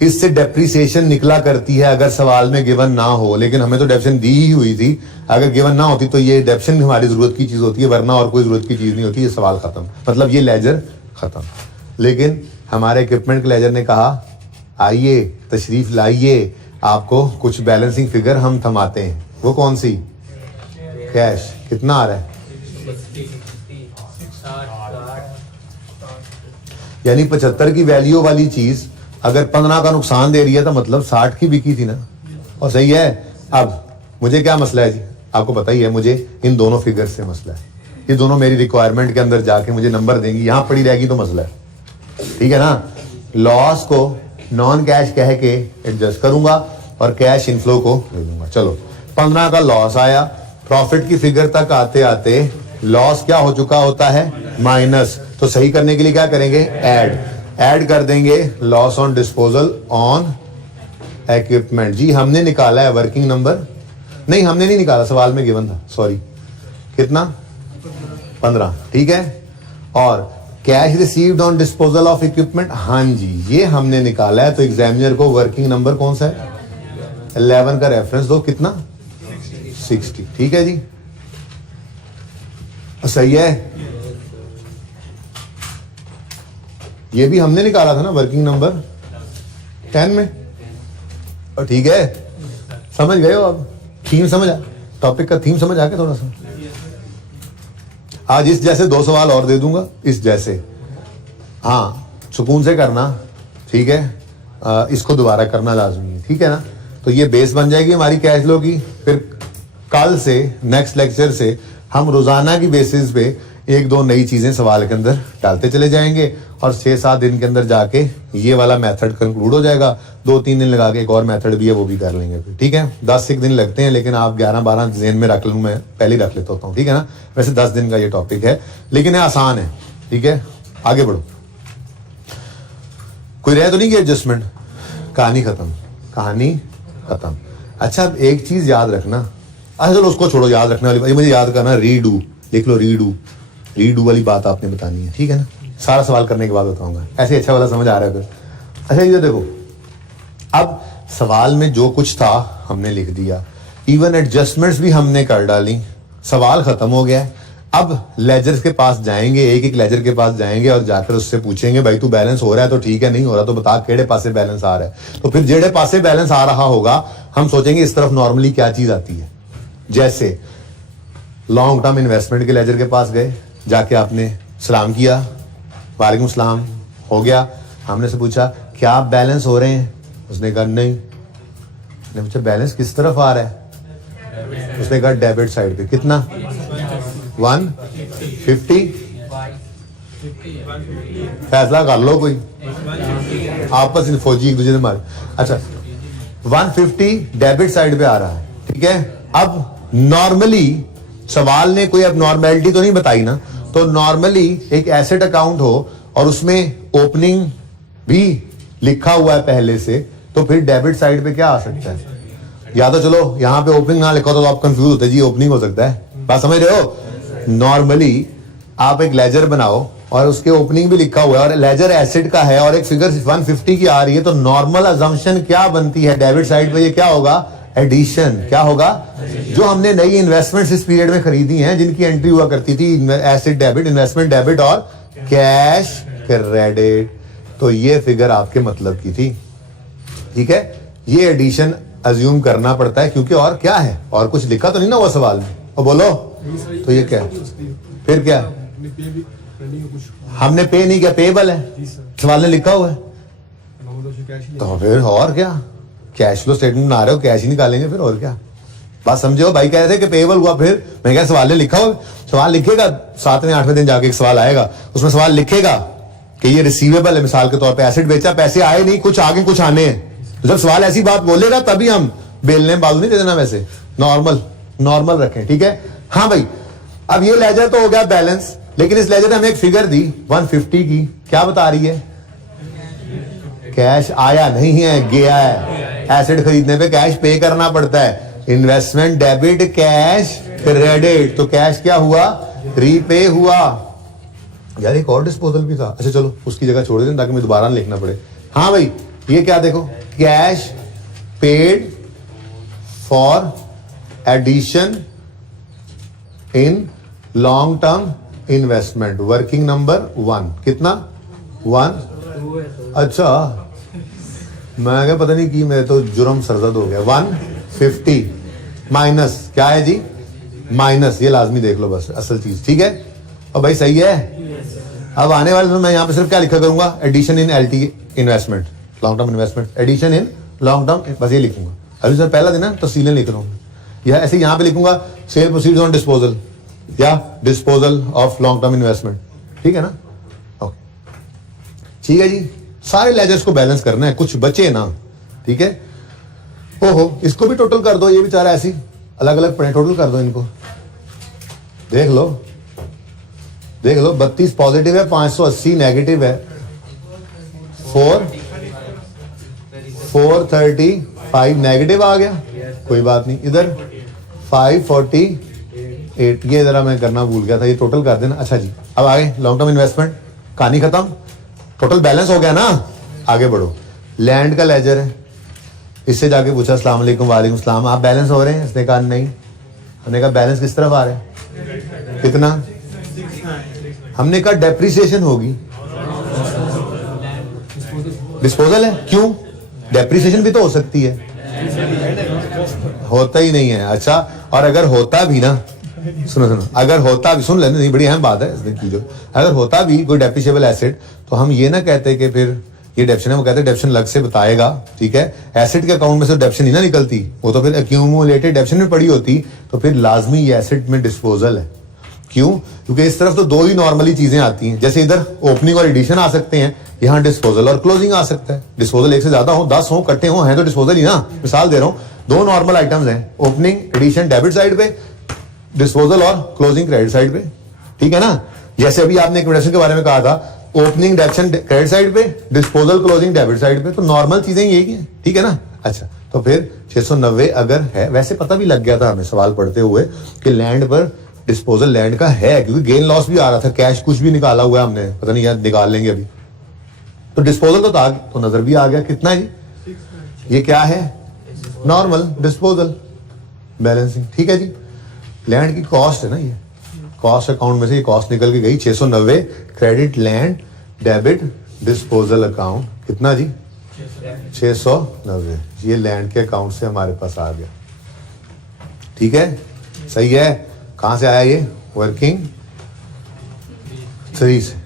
इससे डेप्रिसिएशन निकला करती है अगर सवाल में गिवन ना हो, लेकिन हमें तो डेप्शन दी ही हुई थी, अगर गिवन ना होती तो ये डेप्शन हमारी जरूरत की चीज होती है, वरना और कोई जरूरत की चीज नहीं होती, ये सवाल खत्म, मतलब ये लेजर खत्म। लेकिन हमारे इक्विपमेंट के लेजर ने कहा आइए तशरीफ लाइए, आपको कुछ बैलेंसिंग फिगर हम थमाते हैं। वो कौन सी? कैश। कितना आ रहा है? यानी 75 की वैल्यू वाली चीज अगर 15 का नुकसान दे रही है तो मतलब 60 की बिकी थी ना, और सही है। अब मुझे क्या मसला है जी, आपको पता ही है, मुझे इन दोनों फिगर से मसला है। ये दोनों मेरी रिक्वायरमेंट के अंदर जाके मुझे नंबर देंगी, यहां पड़ी रहेगी तो मसला है, ठीक है ना। लॉस को नॉन कैश कह के एडजस्ट करूंगा और कैश इनफ्लो को दे दूंगा। चलो 15 का लॉस आया, प्रॉफिट की फिगर तक आते आते लॉस क्या हो चुका होता है? माइनस। तो सही करने के लिए क्या करेंगे? ऐड कर देंगे loss on disposal on equipment. जी हमने निकाला है वर्किंग नंबर, नहीं हमने नहीं निकाला, सवाल में गिवन था, सॉरी। कितना? 15, ठीक है। और cash received on disposal of equipment, हाँ जी ये हमने निकाला है। तो एग्जामिनर को वर्किंग नंबर कौन सा है? 11 का रेफरेंस दो, कितना? 60, ठीक है जी, सही है। ये भी हमने निकाला था ना वर्किंग नंबर 10 में, और ठीक है। समझ गए हो? अब थीम समझ आ, टॉपिक का थीम समझ आ गया थोड़ा सा। आज इस जैसे 2 सवाल और दे दूंगा, इस जैसे, हाँ सुकून से करना, ठीक है। इसको दोबारा करना लाजमी है, ठीक है ना। तो ये बेस बन जाएगी हमारी कैश फ्लो की। फिर कल से नेक्स्ट लेक्चर से हम रोजाना की बेसिस पे 1-2 नई चीजें सवाल के अंदर डालते चले जाएंगे, और 6-7 दिन के अंदर जाके ये वाला मेथड कंक्लूड हो जाएगा। 2-3 दिन लगा के एक और मेथड भी है वो भी कर लेंगे फिर, ठीक है। 10 दिन लगते हैं, लेकिन आप 11-12 जेन में रख लूँ, मैं पहले ही रख लेता होता हूँ, ठीक है ना। वैसे 10 दिन का ये टॉपिक है, लेकिन ये आसान है, ठीक है। आगे बढ़ो। कोई रह तो नहीं गया एडजस्टमेंट? कहानी खत्म, कहानी खत्म। अच्छा अब एक चीज याद रखना, अच्छा चलो उसको छोड़ो, याद रखने वाली मुझे याद करना, रीडू लिख लो, रीडू वाली बात आपने बतानी है, ठीक है ना। सारा सवाल करने के बाद बताऊंगा, ऐसे अच्छा वाला समझ आ रहा है फिर। अच्छा ये देखो, अब सवाल में जो कुछ था हमने लिख दिया, इवन एडजस्टमेंट्स भी हमने कर डाली, सवाल खत्म हो गया है। अब लेजर्स के पास जाएंगे, एक लेजर के पास जाएंगे और जाकर उससे पूछेंगे भाई तू बैलेंस हो रहा है तो ठीक है, नहीं हो रहा तो बता केड़े पासे बैलेंस आ रहा है। तो फिर जेड़े पासे बैलेंस आ रहा होगा हम सोचेंगे इस तरफ नॉर्मली क्या चीज आती है। जैसे लॉन्ग टर्म इन्वेस्टमेंट के लेजर के पास गए, जाके आपने सलाम किया, वालेकुम सलाम, हो गया। हमने से पूछा क्या आप बैलेंस हो रहे हैं? उसने कहा नहीं। ने पूछा बैलेंस किस तरफ आ रहा है? उसने कहा डेबिट साइड पे। कितना? 150। फैसला कर लो कोई, आपस में फौजी एक दूसरे से मारे। अच्छा 150 डेबिट साइड पे आ रहा है, ठीक है। अब नॉर्मली सवाल ने कोई अब नॉर्मेलिटी तो नहीं बताई ना, तो नॉर्मली एक एसेट अकाउंट हो और उसमें ओपनिंग भी लिखा हुआ है पहले से, तो फिर डेबिट साइड पे क्या आ सकता है? या तो चलो यहां पे ओपनिंग ना लिखा तो आप कंफ्यूज होते जी ओपनिंग हो सकता है, बात समझ रहे हो। नॉर्मली आप एक लेजर बनाओ और उसके ओपनिंग भी लिखा हुआ है और लेजर एसेट का है और एक फिगर 150 की आ रही है, तो नॉर्मल अजम्पशन क्या बनती है? डेबिट साइड पे ये क्या होगा? एडिशन। क्या होगा? जो हमने नई इन्वेस्टमेंट्स इस पीरियड में खरीदी हैं, जिनकी एंट्री हुआ करती थी एसेट डेबिट, इन्वेस्टमेंट डेबिट और कैश क्रेडिट, तो ये फिगर आपके मतलब की थी, ठीक है। ये एडिशन अज्यूम करना पड़ता है क्योंकि और क्या है, और कुछ लिखा तो नहीं ना हुआ सवाल में, और बोलो तो ये क्या है? फिर क्या हमने पे नहीं किया, पेबल है, सवाल ने लिखा हुआ है, तो फिर और क्या? कैश फ्लो स्टेटमेंट बना रहे हो, कैश ही निकालेंगे फिर, और क्या? बात समझो। भाई कह रहे थे कि पेबल हुआ, फिर मैं क्या सवाल ने लिखा हुआ, सवाल लिखेगा 7वें 8वें दिन जाके एक सवाल आएगा, उसमें सवाल लिखेगा कि ये रिसीवेबल है, मिसाल के तौर पे एसेट बेचा, पैसे आए नहीं, कुछ आगे कुछ आने हैं, तो जब सवाल ऐसी बात बोलेगा तभी हम बेलने बाजू नहीं दे देना, वैसे नॉर्मल रखें, ठीक है। हाँ भाई अब ये लेजर तो हो गया बैलेंस, लेकिन इस लेजर ने हमें एक फिगर दी 150 की, क्या बता रही है? कैश आया नहीं है, गया है। एसेट खरीदने पे कैश पे करना पड़ता है, इन्वेस्टमेंट डेबिट कैश क्रेडिट, तो कैश क्या हुआ? रीपे हुआ। यार एक और डिस्पोजल भी था, अच्छा चलो उसकी जगह छोड़ दें ताकि मैं दोबारा लिखना पड़े। हाँ भाई ये क्या देखो, cash paid for addition in long term investment, working number 1, कितना 1। अच्छा मैं क्या पता नहीं कि मेरे तो जुर्म सरजद हो गया। 150 माइनस क्या है जी, माइनस, ये लाजमी देख लो बस असल चीज, ठीक है। और भाई सही है। अब आने वाले में मैं यहाँ पे सिर्फ क्या लिखा करूंगा, addition in LT investment, long term investment, addition in long term, बस ये लिखूंगा। अभी सर पहला दिन है तफसीलें लिख रहा हूँ, या ऐसे यहाँ पे लिखूंगा सेल प्रोसीड्स ऑन डिस्पोजल या disposal of long term investment, ठीक है ना। ओके ठीक है जी, सारे लेजर्स को बैलेंस करना है, कुछ बचे ना, ठीक है। ओहो इसको भी टोटल कर दो, ये बेचारा ऐसी अलग अलग पड़े, टोटल कर दो इनको, देख लो 32 पॉजिटिव है, 580 नेगेटिव है, 435 नेगेटिव आ गया, कोई बात नहीं। इधर 548, ये जरा मैं करना भूल गया था, ये टोटल कर देना। अच्छा जी अब आगे लॉन्ग टर्म इन्वेस्टमेंट, कहानी खत्म, टोटल बैलेंस हो गया ना। आगे बढ़ो, लैंड का लेजर है, इससे जाके पूछा अस्सलाम वालेकुम, वालेकुम सलाम, आप बैलेंस हो रहे हैं? इसने कहा नहीं। हमने कहा बैलेंस किस तरफ आ रहा है, कितना? हमने कहा डेप्रिसिएशन होगी, डिस्पोजल है, क्यों? डेप्रिसिएशन भी तो हो सकती है, होता ही नहीं है। अच्छा और अगर होता भी ना, सुनो अगर होता भी, सुन लेना, नहीं बड़ी अहम बात है इसने की जो, अगर होता भी कोई डेप्रिशिएबल एसेट, तो हम ये ना कहते कि फिर ये डेप्शन है, वो कहते हैं डेप्शन अलग से बताएगा, ठीक है। एसेट के अकाउंट में से डेप्शन ही ना निकलती, वो तो फिर एक्यूमुलेटेड डेप्शन में पड़ी होती, तो फिर लाजमी ये एसेट में डिस्पोजल है। क्यों? क्योंकि इस तरफ तो दो ही नॉर्मली चीजें आती हैं, जैसे इधर ओपनिंग और एडिशन आ सकते हैं, यहाँ डिस्पोजल और क्लोजिंग आ सकता है। डिस्पोजल एक से ज्यादा हो, 10 हो, इकट्ठे हो, हैं तो डिस्पोजल ही ना। मिसाल दे रहा हूँ, दो नॉर्मल आइटम्स हैं, ओपनिंग एडिशन डेबिट साइड पे, डिस्पोजल और क्लोजिंग क्रेडिट साइड पे, ठीक है ना। जैसे अभी आपने इक्विडेशन के बारे में कहा था, ओपनिंग डेप्शन क्रेडिट साइड पे, डिस्पोजल क्लोजिंग डेबिट साइड पे, तो नॉर्मल चीजें यही हैं, ठीक है ना। अच्छा तो फिर 690 अगर है, वैसे पता भी लग गया था हमें सवाल पढ़ते हुए कि लैंड पर डिस्पोजल लैंड का है, क्योंकि गेन लॉस भी आ रहा था, कैश कुछ भी निकाला हुआ है हमने, पता नहीं यार निकाल लेंगे अभी, तो डिस्पोजल तो था, तो नजर भी आ गया। कितना है जी, ये क्या है, नॉर्मल डिस्पोजल बैलेंसिंग, ठीक है जी। लैंड की कॉस्ट है ना, ये कॉस्ट अकाउंट में से ये कॉस्ट निकल के गई 690, credit land debit disposal account, कितना जी 690, ये लैंड के अकाउंट से हमारे पास आ गया, ठीक है, सही है। कहां से आया ये, वर्किंग 3 से,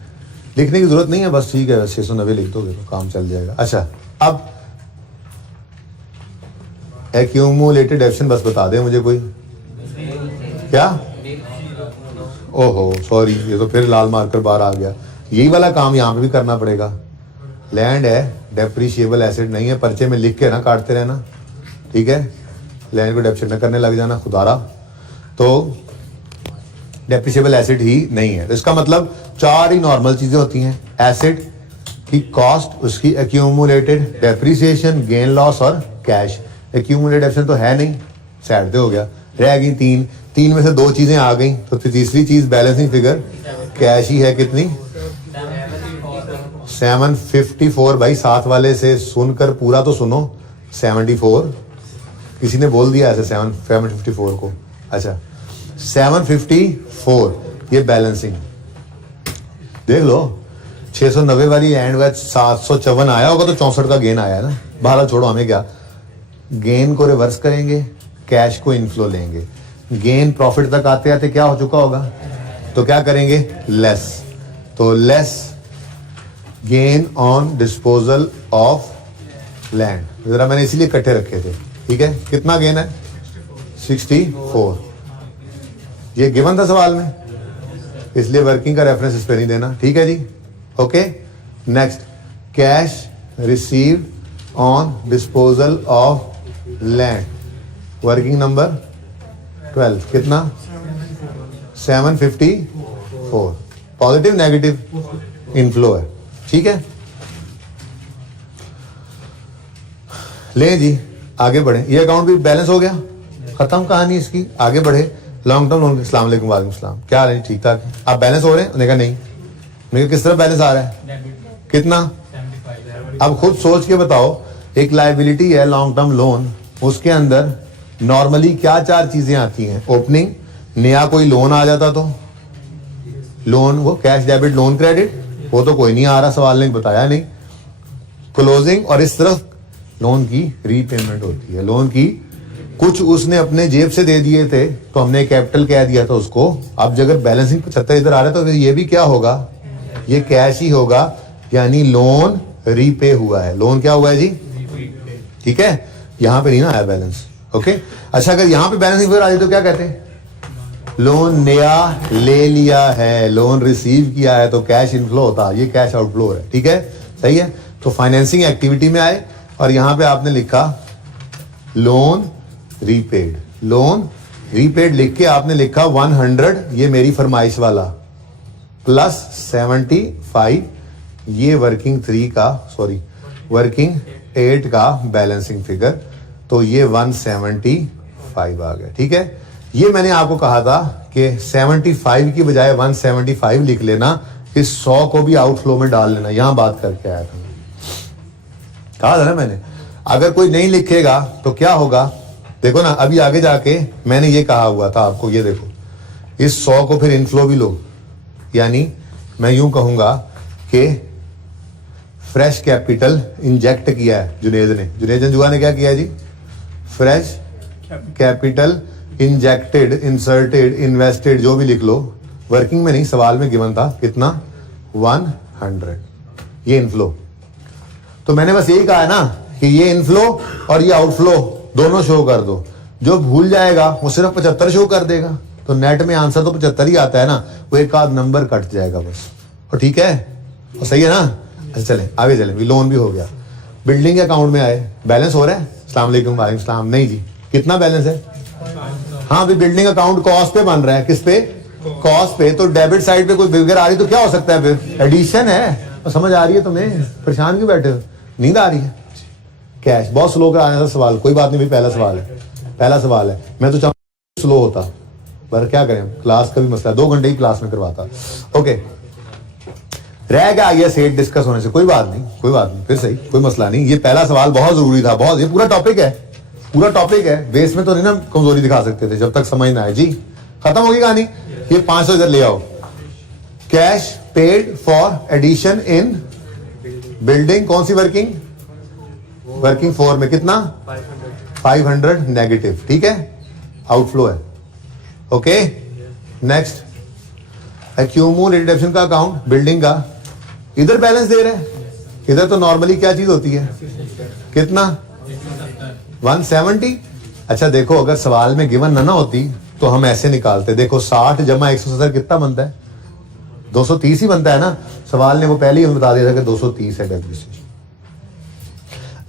लिखने की जरूरत नहीं है, बस ठीक है 690 लिख दोगे तो काम चल जाएगा। अच्छा अब एक्यूमुलेटेड डेप्शन बस बता दे मुझे कोई, क्या? ओहो सॉरी, ये तो फिर लाल मार्कर बाहर आ गया, यही वाला काम यहाँ पे भी करना पड़ेगा। लैंड है, डेप्रिशिएबल एसेट नहीं है, पर्चे में लिख के ना काटते रहना, ठीक है। लैंड को डेप्शन न करने लग जाना खुदारा, तो डेप्रिशिएबल एसेट ही नहीं है। तो इसका मतलब 4 ही नॉर्मल चीजें होती हैं, एसेट की कॉस्ट, उसकी एक्यूमुलेटेड डेप्रिसिएशन, गेन लॉस और कैश। एक्यूमुलेटेड डेप्शन तो है नहीं, साइड पे हो गया, रह गई 3 में से 2 चीजें आ गई, तो तीसरी चीज बैलेंसिंग फिगर कैश ही है, कितनी 754। भाई साथ वाले से सुनकर पूरा तो सुनो, 74 किसी ने बोल दिया ऐसे 754 को, अच्छा 754 ये बैलेंसिंग देख लो। 690 वाली एंड वैच 754 आया होगा, तो 64 का गेन आया है ना। बाहर छोड़ो, हमें क्या, गेन को रिवर्स करेंगे, कैश को इनफ्लो लेंगे, गेन प्रॉफिट तक आते आते क्या हो चुका होगा, तो क्या करेंगे, लेस, तो less gain on disposal of land. जरा मैंने इसीलिए इकट्ठे रखे थे, ठीक है। कितना गेन है, 64, ये गिवन था सवाल में, इसलिए वर्किंग का रेफरेंस इस पे नहीं देना, ठीक है जी। Okay next, cash received on disposal of land, working number 12, कितना 754, पॉजिटिव नेगेटिव इनफ्लो है, ठीक है। ले जी आगे बढ़े, ये अकाउंट भी बैलेंस हो गया, खत्म कहानी इसकी, आगे बढ़े। लॉन्ग टर्म लोन, अस्सलाम वालेकुम, वालेकुम सलाम, क्या हाल है, ठीक ठाक, आप बैलेंस हो रहे हैं? उन्होंने कहा नहीं। मैंने कहा किस तरह बैलेंस आ रहा है, कितना अब खुद सोच के बताओ, एक लायबिलिटी है लॉन्ग टर्म लोन, उसके अंदर नॉर्मली क्या 4 चीजें आती हैं? ओपनिंग, नया कोई लोन आ जाता तो लोन, वो कैश डेबिट लोन क्रेडिट, वो तो कोई नहीं आ रहा, सवाल ने बताया नहीं। क्लोजिंग, और इस तरफ लोन की रीपेमेंट होती है। लोन की कुछ उसने अपने जेब से दे दिए थे तो हमने कैपिटल कह दिया था उसको। अब अगर बैलेंसिंग 75 इधर आ रहा है तो फिर ये भी क्या होगा? ये कैश ही होगा, यानी लोन रीपे हुआ है। लोन क्या हुआ है जी? ठीक है, यहां पे नहीं ना आया बैलेंस। ओके, अच्छा अगर यहां पे बैलेंसिंग फिगर आ जाए तो क्या कहते हैं? लोन नया ले लिया है, लोन रिसीव किया है तो कैश इनफ्लो होता, ये कैश आउटफ्लो है। ठीक है, सही है। तो फाइनेंसिंग एक्टिविटी में आए और यहां पे आपने लिखा लोन रीपेड। लोन रीपेड लिख के आपने लिखा 100, ये मेरी फरमाइश वाला, प्लस 75 ये वर्किंग 8 का बैलेंसिंग फिगर, तो ये 175 आ गया। ठीक है, ये मैंने आपको कहा था कि 75 की बजाय 175 लिख लेना, इस 100 को भी आउटफ्लो में डाल लेना। यहां बात करके आया था, कहा था ना मैंने। अगर कोई नहीं लिखेगा तो क्या होगा? देखो ना, अभी आगे जाके मैंने ये कहा हुआ था आपको, ये देखो, इस 100 को फिर इनफ्लो भी लो, यानी मैं यूं कहूंगा कि फ्रेश कैपिटल इंजेक्ट किया है जुनेद ने। जुनेद जंजुआ ने क्या किया जी? Fresh capital injected, inserted, invested, जो भी लिख लो, वर्किंग में नहीं, सवाल में गिवन था कितना? 100, ये इनफ्लो। तो मैंने बस यही कहा है ना कि ये इनफ्लो और ये आउटफ्लो दोनों शो कर दो। जो भूल जाएगा वो सिर्फ 75 शो कर देगा, तो नेट में आंसर तो 75 ही आता है ना, वो एक आध नंबर कट जाएगा बस। और ठीक है, और सही है ना? अच्छा चले आगे चले, लोन भी हो गया। बिल्डिंग के अकाउंट में आए, बैलेंस हो रहा है? अस्सलाम वालेकुम। वालेकुम सलाम। नहीं जी, कितना बैलेंस है? हाँ भी बिल्डिंग अकाउंट कॉस्ट पे बन रहा है। किस पे? कॉस्ट पे। तो डेबिट साइड पे कोई फिगर आ रही तो क्या हो सकता है? फिर एडिशन है। तो समझ आ रही है तुम्हें? परेशान क्यों बैठे हो? नींद आ रही है? कैश बहुत स्लो कराने था सवाल, कोई बात नहीं भाई, पहला सवाल है। मैं तो चाहूँ स्लो होता, पर क्या करें, क्लास का भी मसला है, 2 घंटे ही क्लास में करवाता। ओके, रह गया ये सेट डिस्कस होने से, कोई बात नहीं, फिर सही, कोई मसला नहीं। ये पहला सवाल बहुत जरूरी था, बहुत। ये पूरा टॉपिक है, बेस में तो नहीं ना कमजोरी दिखा सकते थे जब तक समझ ना आए। जी खत्म होगी कहानी। ये 500 इधर ले आओ। Cash paid for addition in building, कौन सी वर्किंग? वर्किंग 4 में कितना? 500 नेगेटिव। ठीक है, आउटफ्लो है। ओके, नेक्स्ट एक्यूमुलेटेड डिडक्शन का अकाउंट, बिल्डिंग का, इधर बैलेंस दे रहे हैं। इधर तो नॉर्मली क्या चीज होती है? कितना? 170। अच्छा देखो, अगर सवाल में गिवन ना होती तो हम ऐसे निकालते। देखो 60 जमा 170 कितना बनता है? 230 ही बनता है ना। सवाल ने वो पहले ही बता दिया था कि 230 है डेप्रिसिएशन।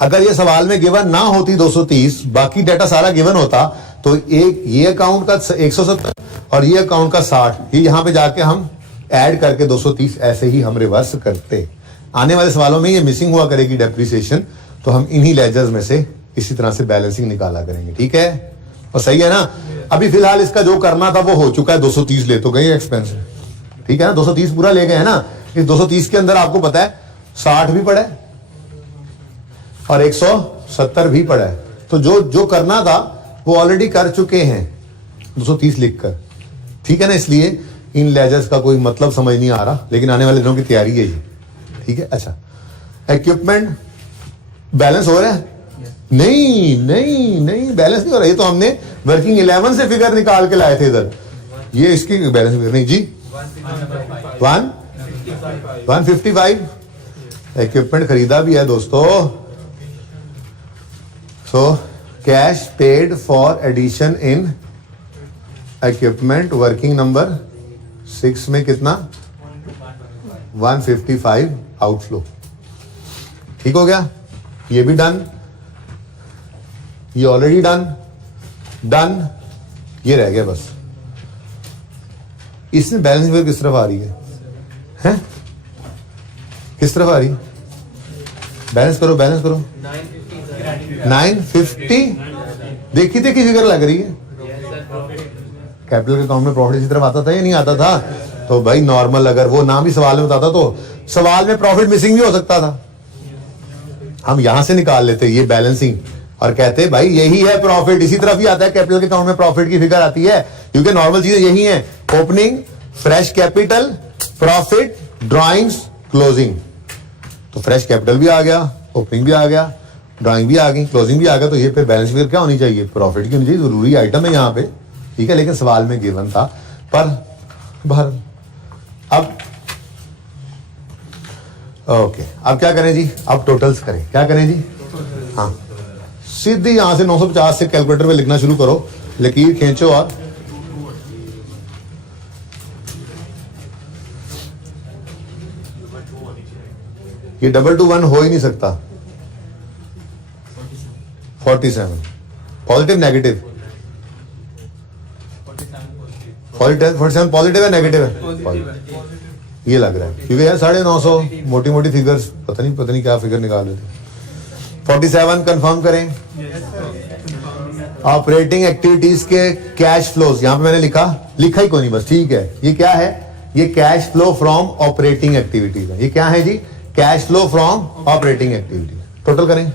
अगर ये सवाल में गिवन ना होती 230, बाकी डाटा सारा गिवन होता, तो एक ये अकाउंट का 170 और ये अकाउंट का 60, ये यहां पे जाके हम ऐड करके 230 ऐसे ही हम रिवर्स करते। आने वाले सवालों में ये मिसिंग हुआ करेगी डेप्रिसिएशन, तो हम इन्हीं लेजर्स में से इसी तरह से बैलेंसिंग निकाला करेंगे। ठीक है, और सही है ना? अभी फिलहाल इसका जो करना था वो हो चुका है। 230 ले तो गए एक्सपेंस, ठीक है ना? 230 पूरा ले गए हैं ना। इस 230 के अंदर आपको पता है 60 भी पड़ा है और 170 भी पड़ा है। तो जो करना था वो ऑलरेडी कर चुके हैं 230 लिखकर। ठीक है ना? इसलिए इन लेजर्स का कोई मतलब समझ नहीं आ रहा, लेकिन आने वाले दिनों की तैयारी है ये। ठीक है, अच्छा इक्विपमेंट बैलेंस हो रहा है? नहीं बैलेंस नहीं हो रहा। ये तो हमने वर्किंग 11 से फिगर निकाल के लाए थे इधर। ये इसकी बैलेंस फिगर नहीं जी। 155 इक्विपमेंट खरीदा भी है दोस्तों। So cash paid for addition in equipment, working number 6 में कितना? 155 आउटफ्लो। ठीक हो गया, ये भी डन, ये ऑलरेडी डन, ये रह गया बस। इसमें बैलेंस फिगर किस तरफ आ रही है? हैं? किस तरफ आ रही है? बैलेंस करो 950। देखी फिगर लग रही है। कैपिटल के अकाउंट में प्रॉफिट इसी तरफ आता था या नहीं आता था? तो भाई नॉर्मल, अगर वो नाम भी सवाल में बताता तो सवाल में प्रॉफिट मिसिंग भी हो सकता था। हम यहां से निकाल लेते ये बैलेंसिंग और कहते भाई यही है प्रॉफिट, इसी तरफ ही आता है कैपिटल के अकाउंट में प्रॉफिट की फिगर आती है, क्योंकि नॉर्मल चीजें यही है, opening, fresh capital, profit, drawings, closing. तो फ्रेश कैपिटल भी आ गया, ओपनिंग भी आ गया, ड्राइंग भी आ गई, क्लोजिंग भी आ गया, तो ये पे बैलेंस फिगर क्या होनी चाहिए, प्रॉफिट की होनी चाहिए, जरूरी आइटम है यहाँ पे, ठीक है, लेकिन सवाल में गिवन था। पर भर अब ओके, अब क्या करें जी, अब टोटल्स करें, क्या करें जी, हाँ सीधी यहां से 950 से कैलकुलेटर पे लिखना शुरू करो, लकीर खींचो और ये 221 हो ही नहीं सकता। 47 पॉजिटिव नेगेटिव, 47 पॉजिटिव है नेगेटिव है, ये लग रहा है, क्योंकि यार 950 मोटी मोटी फिगर्स पता नहीं क्या फिगर निकाल रहे थे। 47 कंफर्म करें। ऑपरेटिंग एक्टिविटीज के कैश फ्लोज, यहां पे मैंने लिखा ही कोई नहीं, बस ठीक है। ये क्या है, ये cash flow from operating activities है। ये क्या है जी, cash flow from operating activities. Total करें,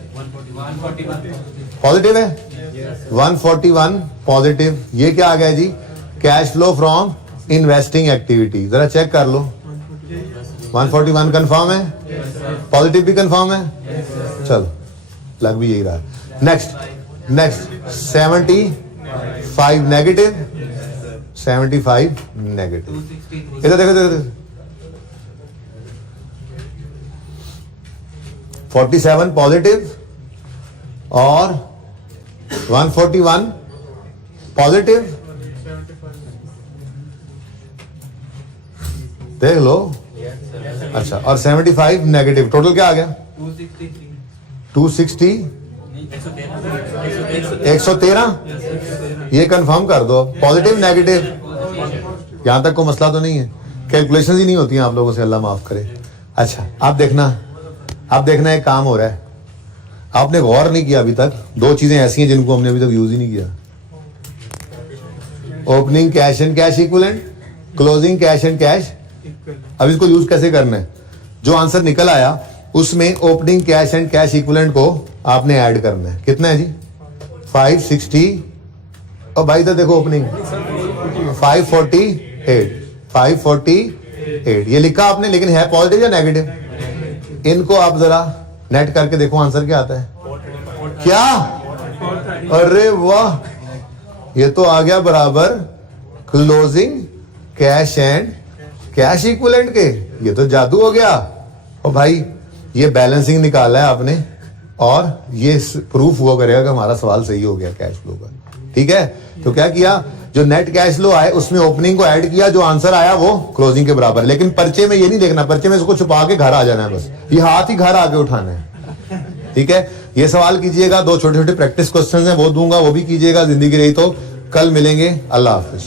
पॉजिटिव है 141 पॉजिटिव। ये क्या आ गया जी, cash flow from investing activities. जरा चेक कर लो, 141 कंफर्म है, पॉजिटिव भी कंफर्म है, चलो लग भी यही रहा। Next 75 negative, 75 negative. इधर देखो 47 पॉजिटिव और 141 पॉजिटिव, देख लो। अच्छा, और 75 नेगेटिव, टोटल क्या आ गया, 260 113। ये कंफर्म कर दो, पॉजिटिव नेगेटिव, यहां तक कोई मसला तो नहीं है, कैलकुलेशन ही नहीं होती हैं आप लोगों से, अल्लाह माफ करे। अच्छा, आप देखना एक काम हो रहा है, आपने गौर नहीं किया अभी तक, दो चीजें ऐसी हैं जिनको हमने अभी तक यूज ही नहीं किया, opening cash and cash equivalent, closing cash and cash. अब इसको यूज कैसे करना है, जो आंसर निकल आया उसमें opening cash and cash equivalent को आपने ऐड करना है। कितना है जी, 560, और भाई इधर देखो ओपनिंग 548, ये लिखा आपने, लेकिन है पॉजिटिव या नेगेटिव, इनको आप जरा नेट करके देखो आंसर क्या आता है। क्या, अरे वाह, ये तो आ गया बराबर closing cash and cash equivalent के, ये तो जादू हो गया। और भाई ये बैलेंसिंग निकाला है आपने, और ये प्रूफ हुआ करेगा कि हमारा सवाल सही हो गया कैश फ्लो का, ठीक है। तो क्या किया, जो नेट कैश फ्लो आए उसमें ओपनिंग को ऐड किया, जो आंसर आया वो क्लोजिंग के बराबर। लेकिन पर्चे में ये नहीं देखना, पर्चे में इसको छुपा के घर आ जाना है, बस ये हाथ ही घर आके उठाना है, ठीक है। ये सवाल कीजिएगा, दो छोटे छोटे प्रैक्टिस क्वेश्चन हैं वो दूंगा, वो भी कीजिएगा, जिंदगी रही तो। कल मिलेंगे, अल्लाह हाफिज।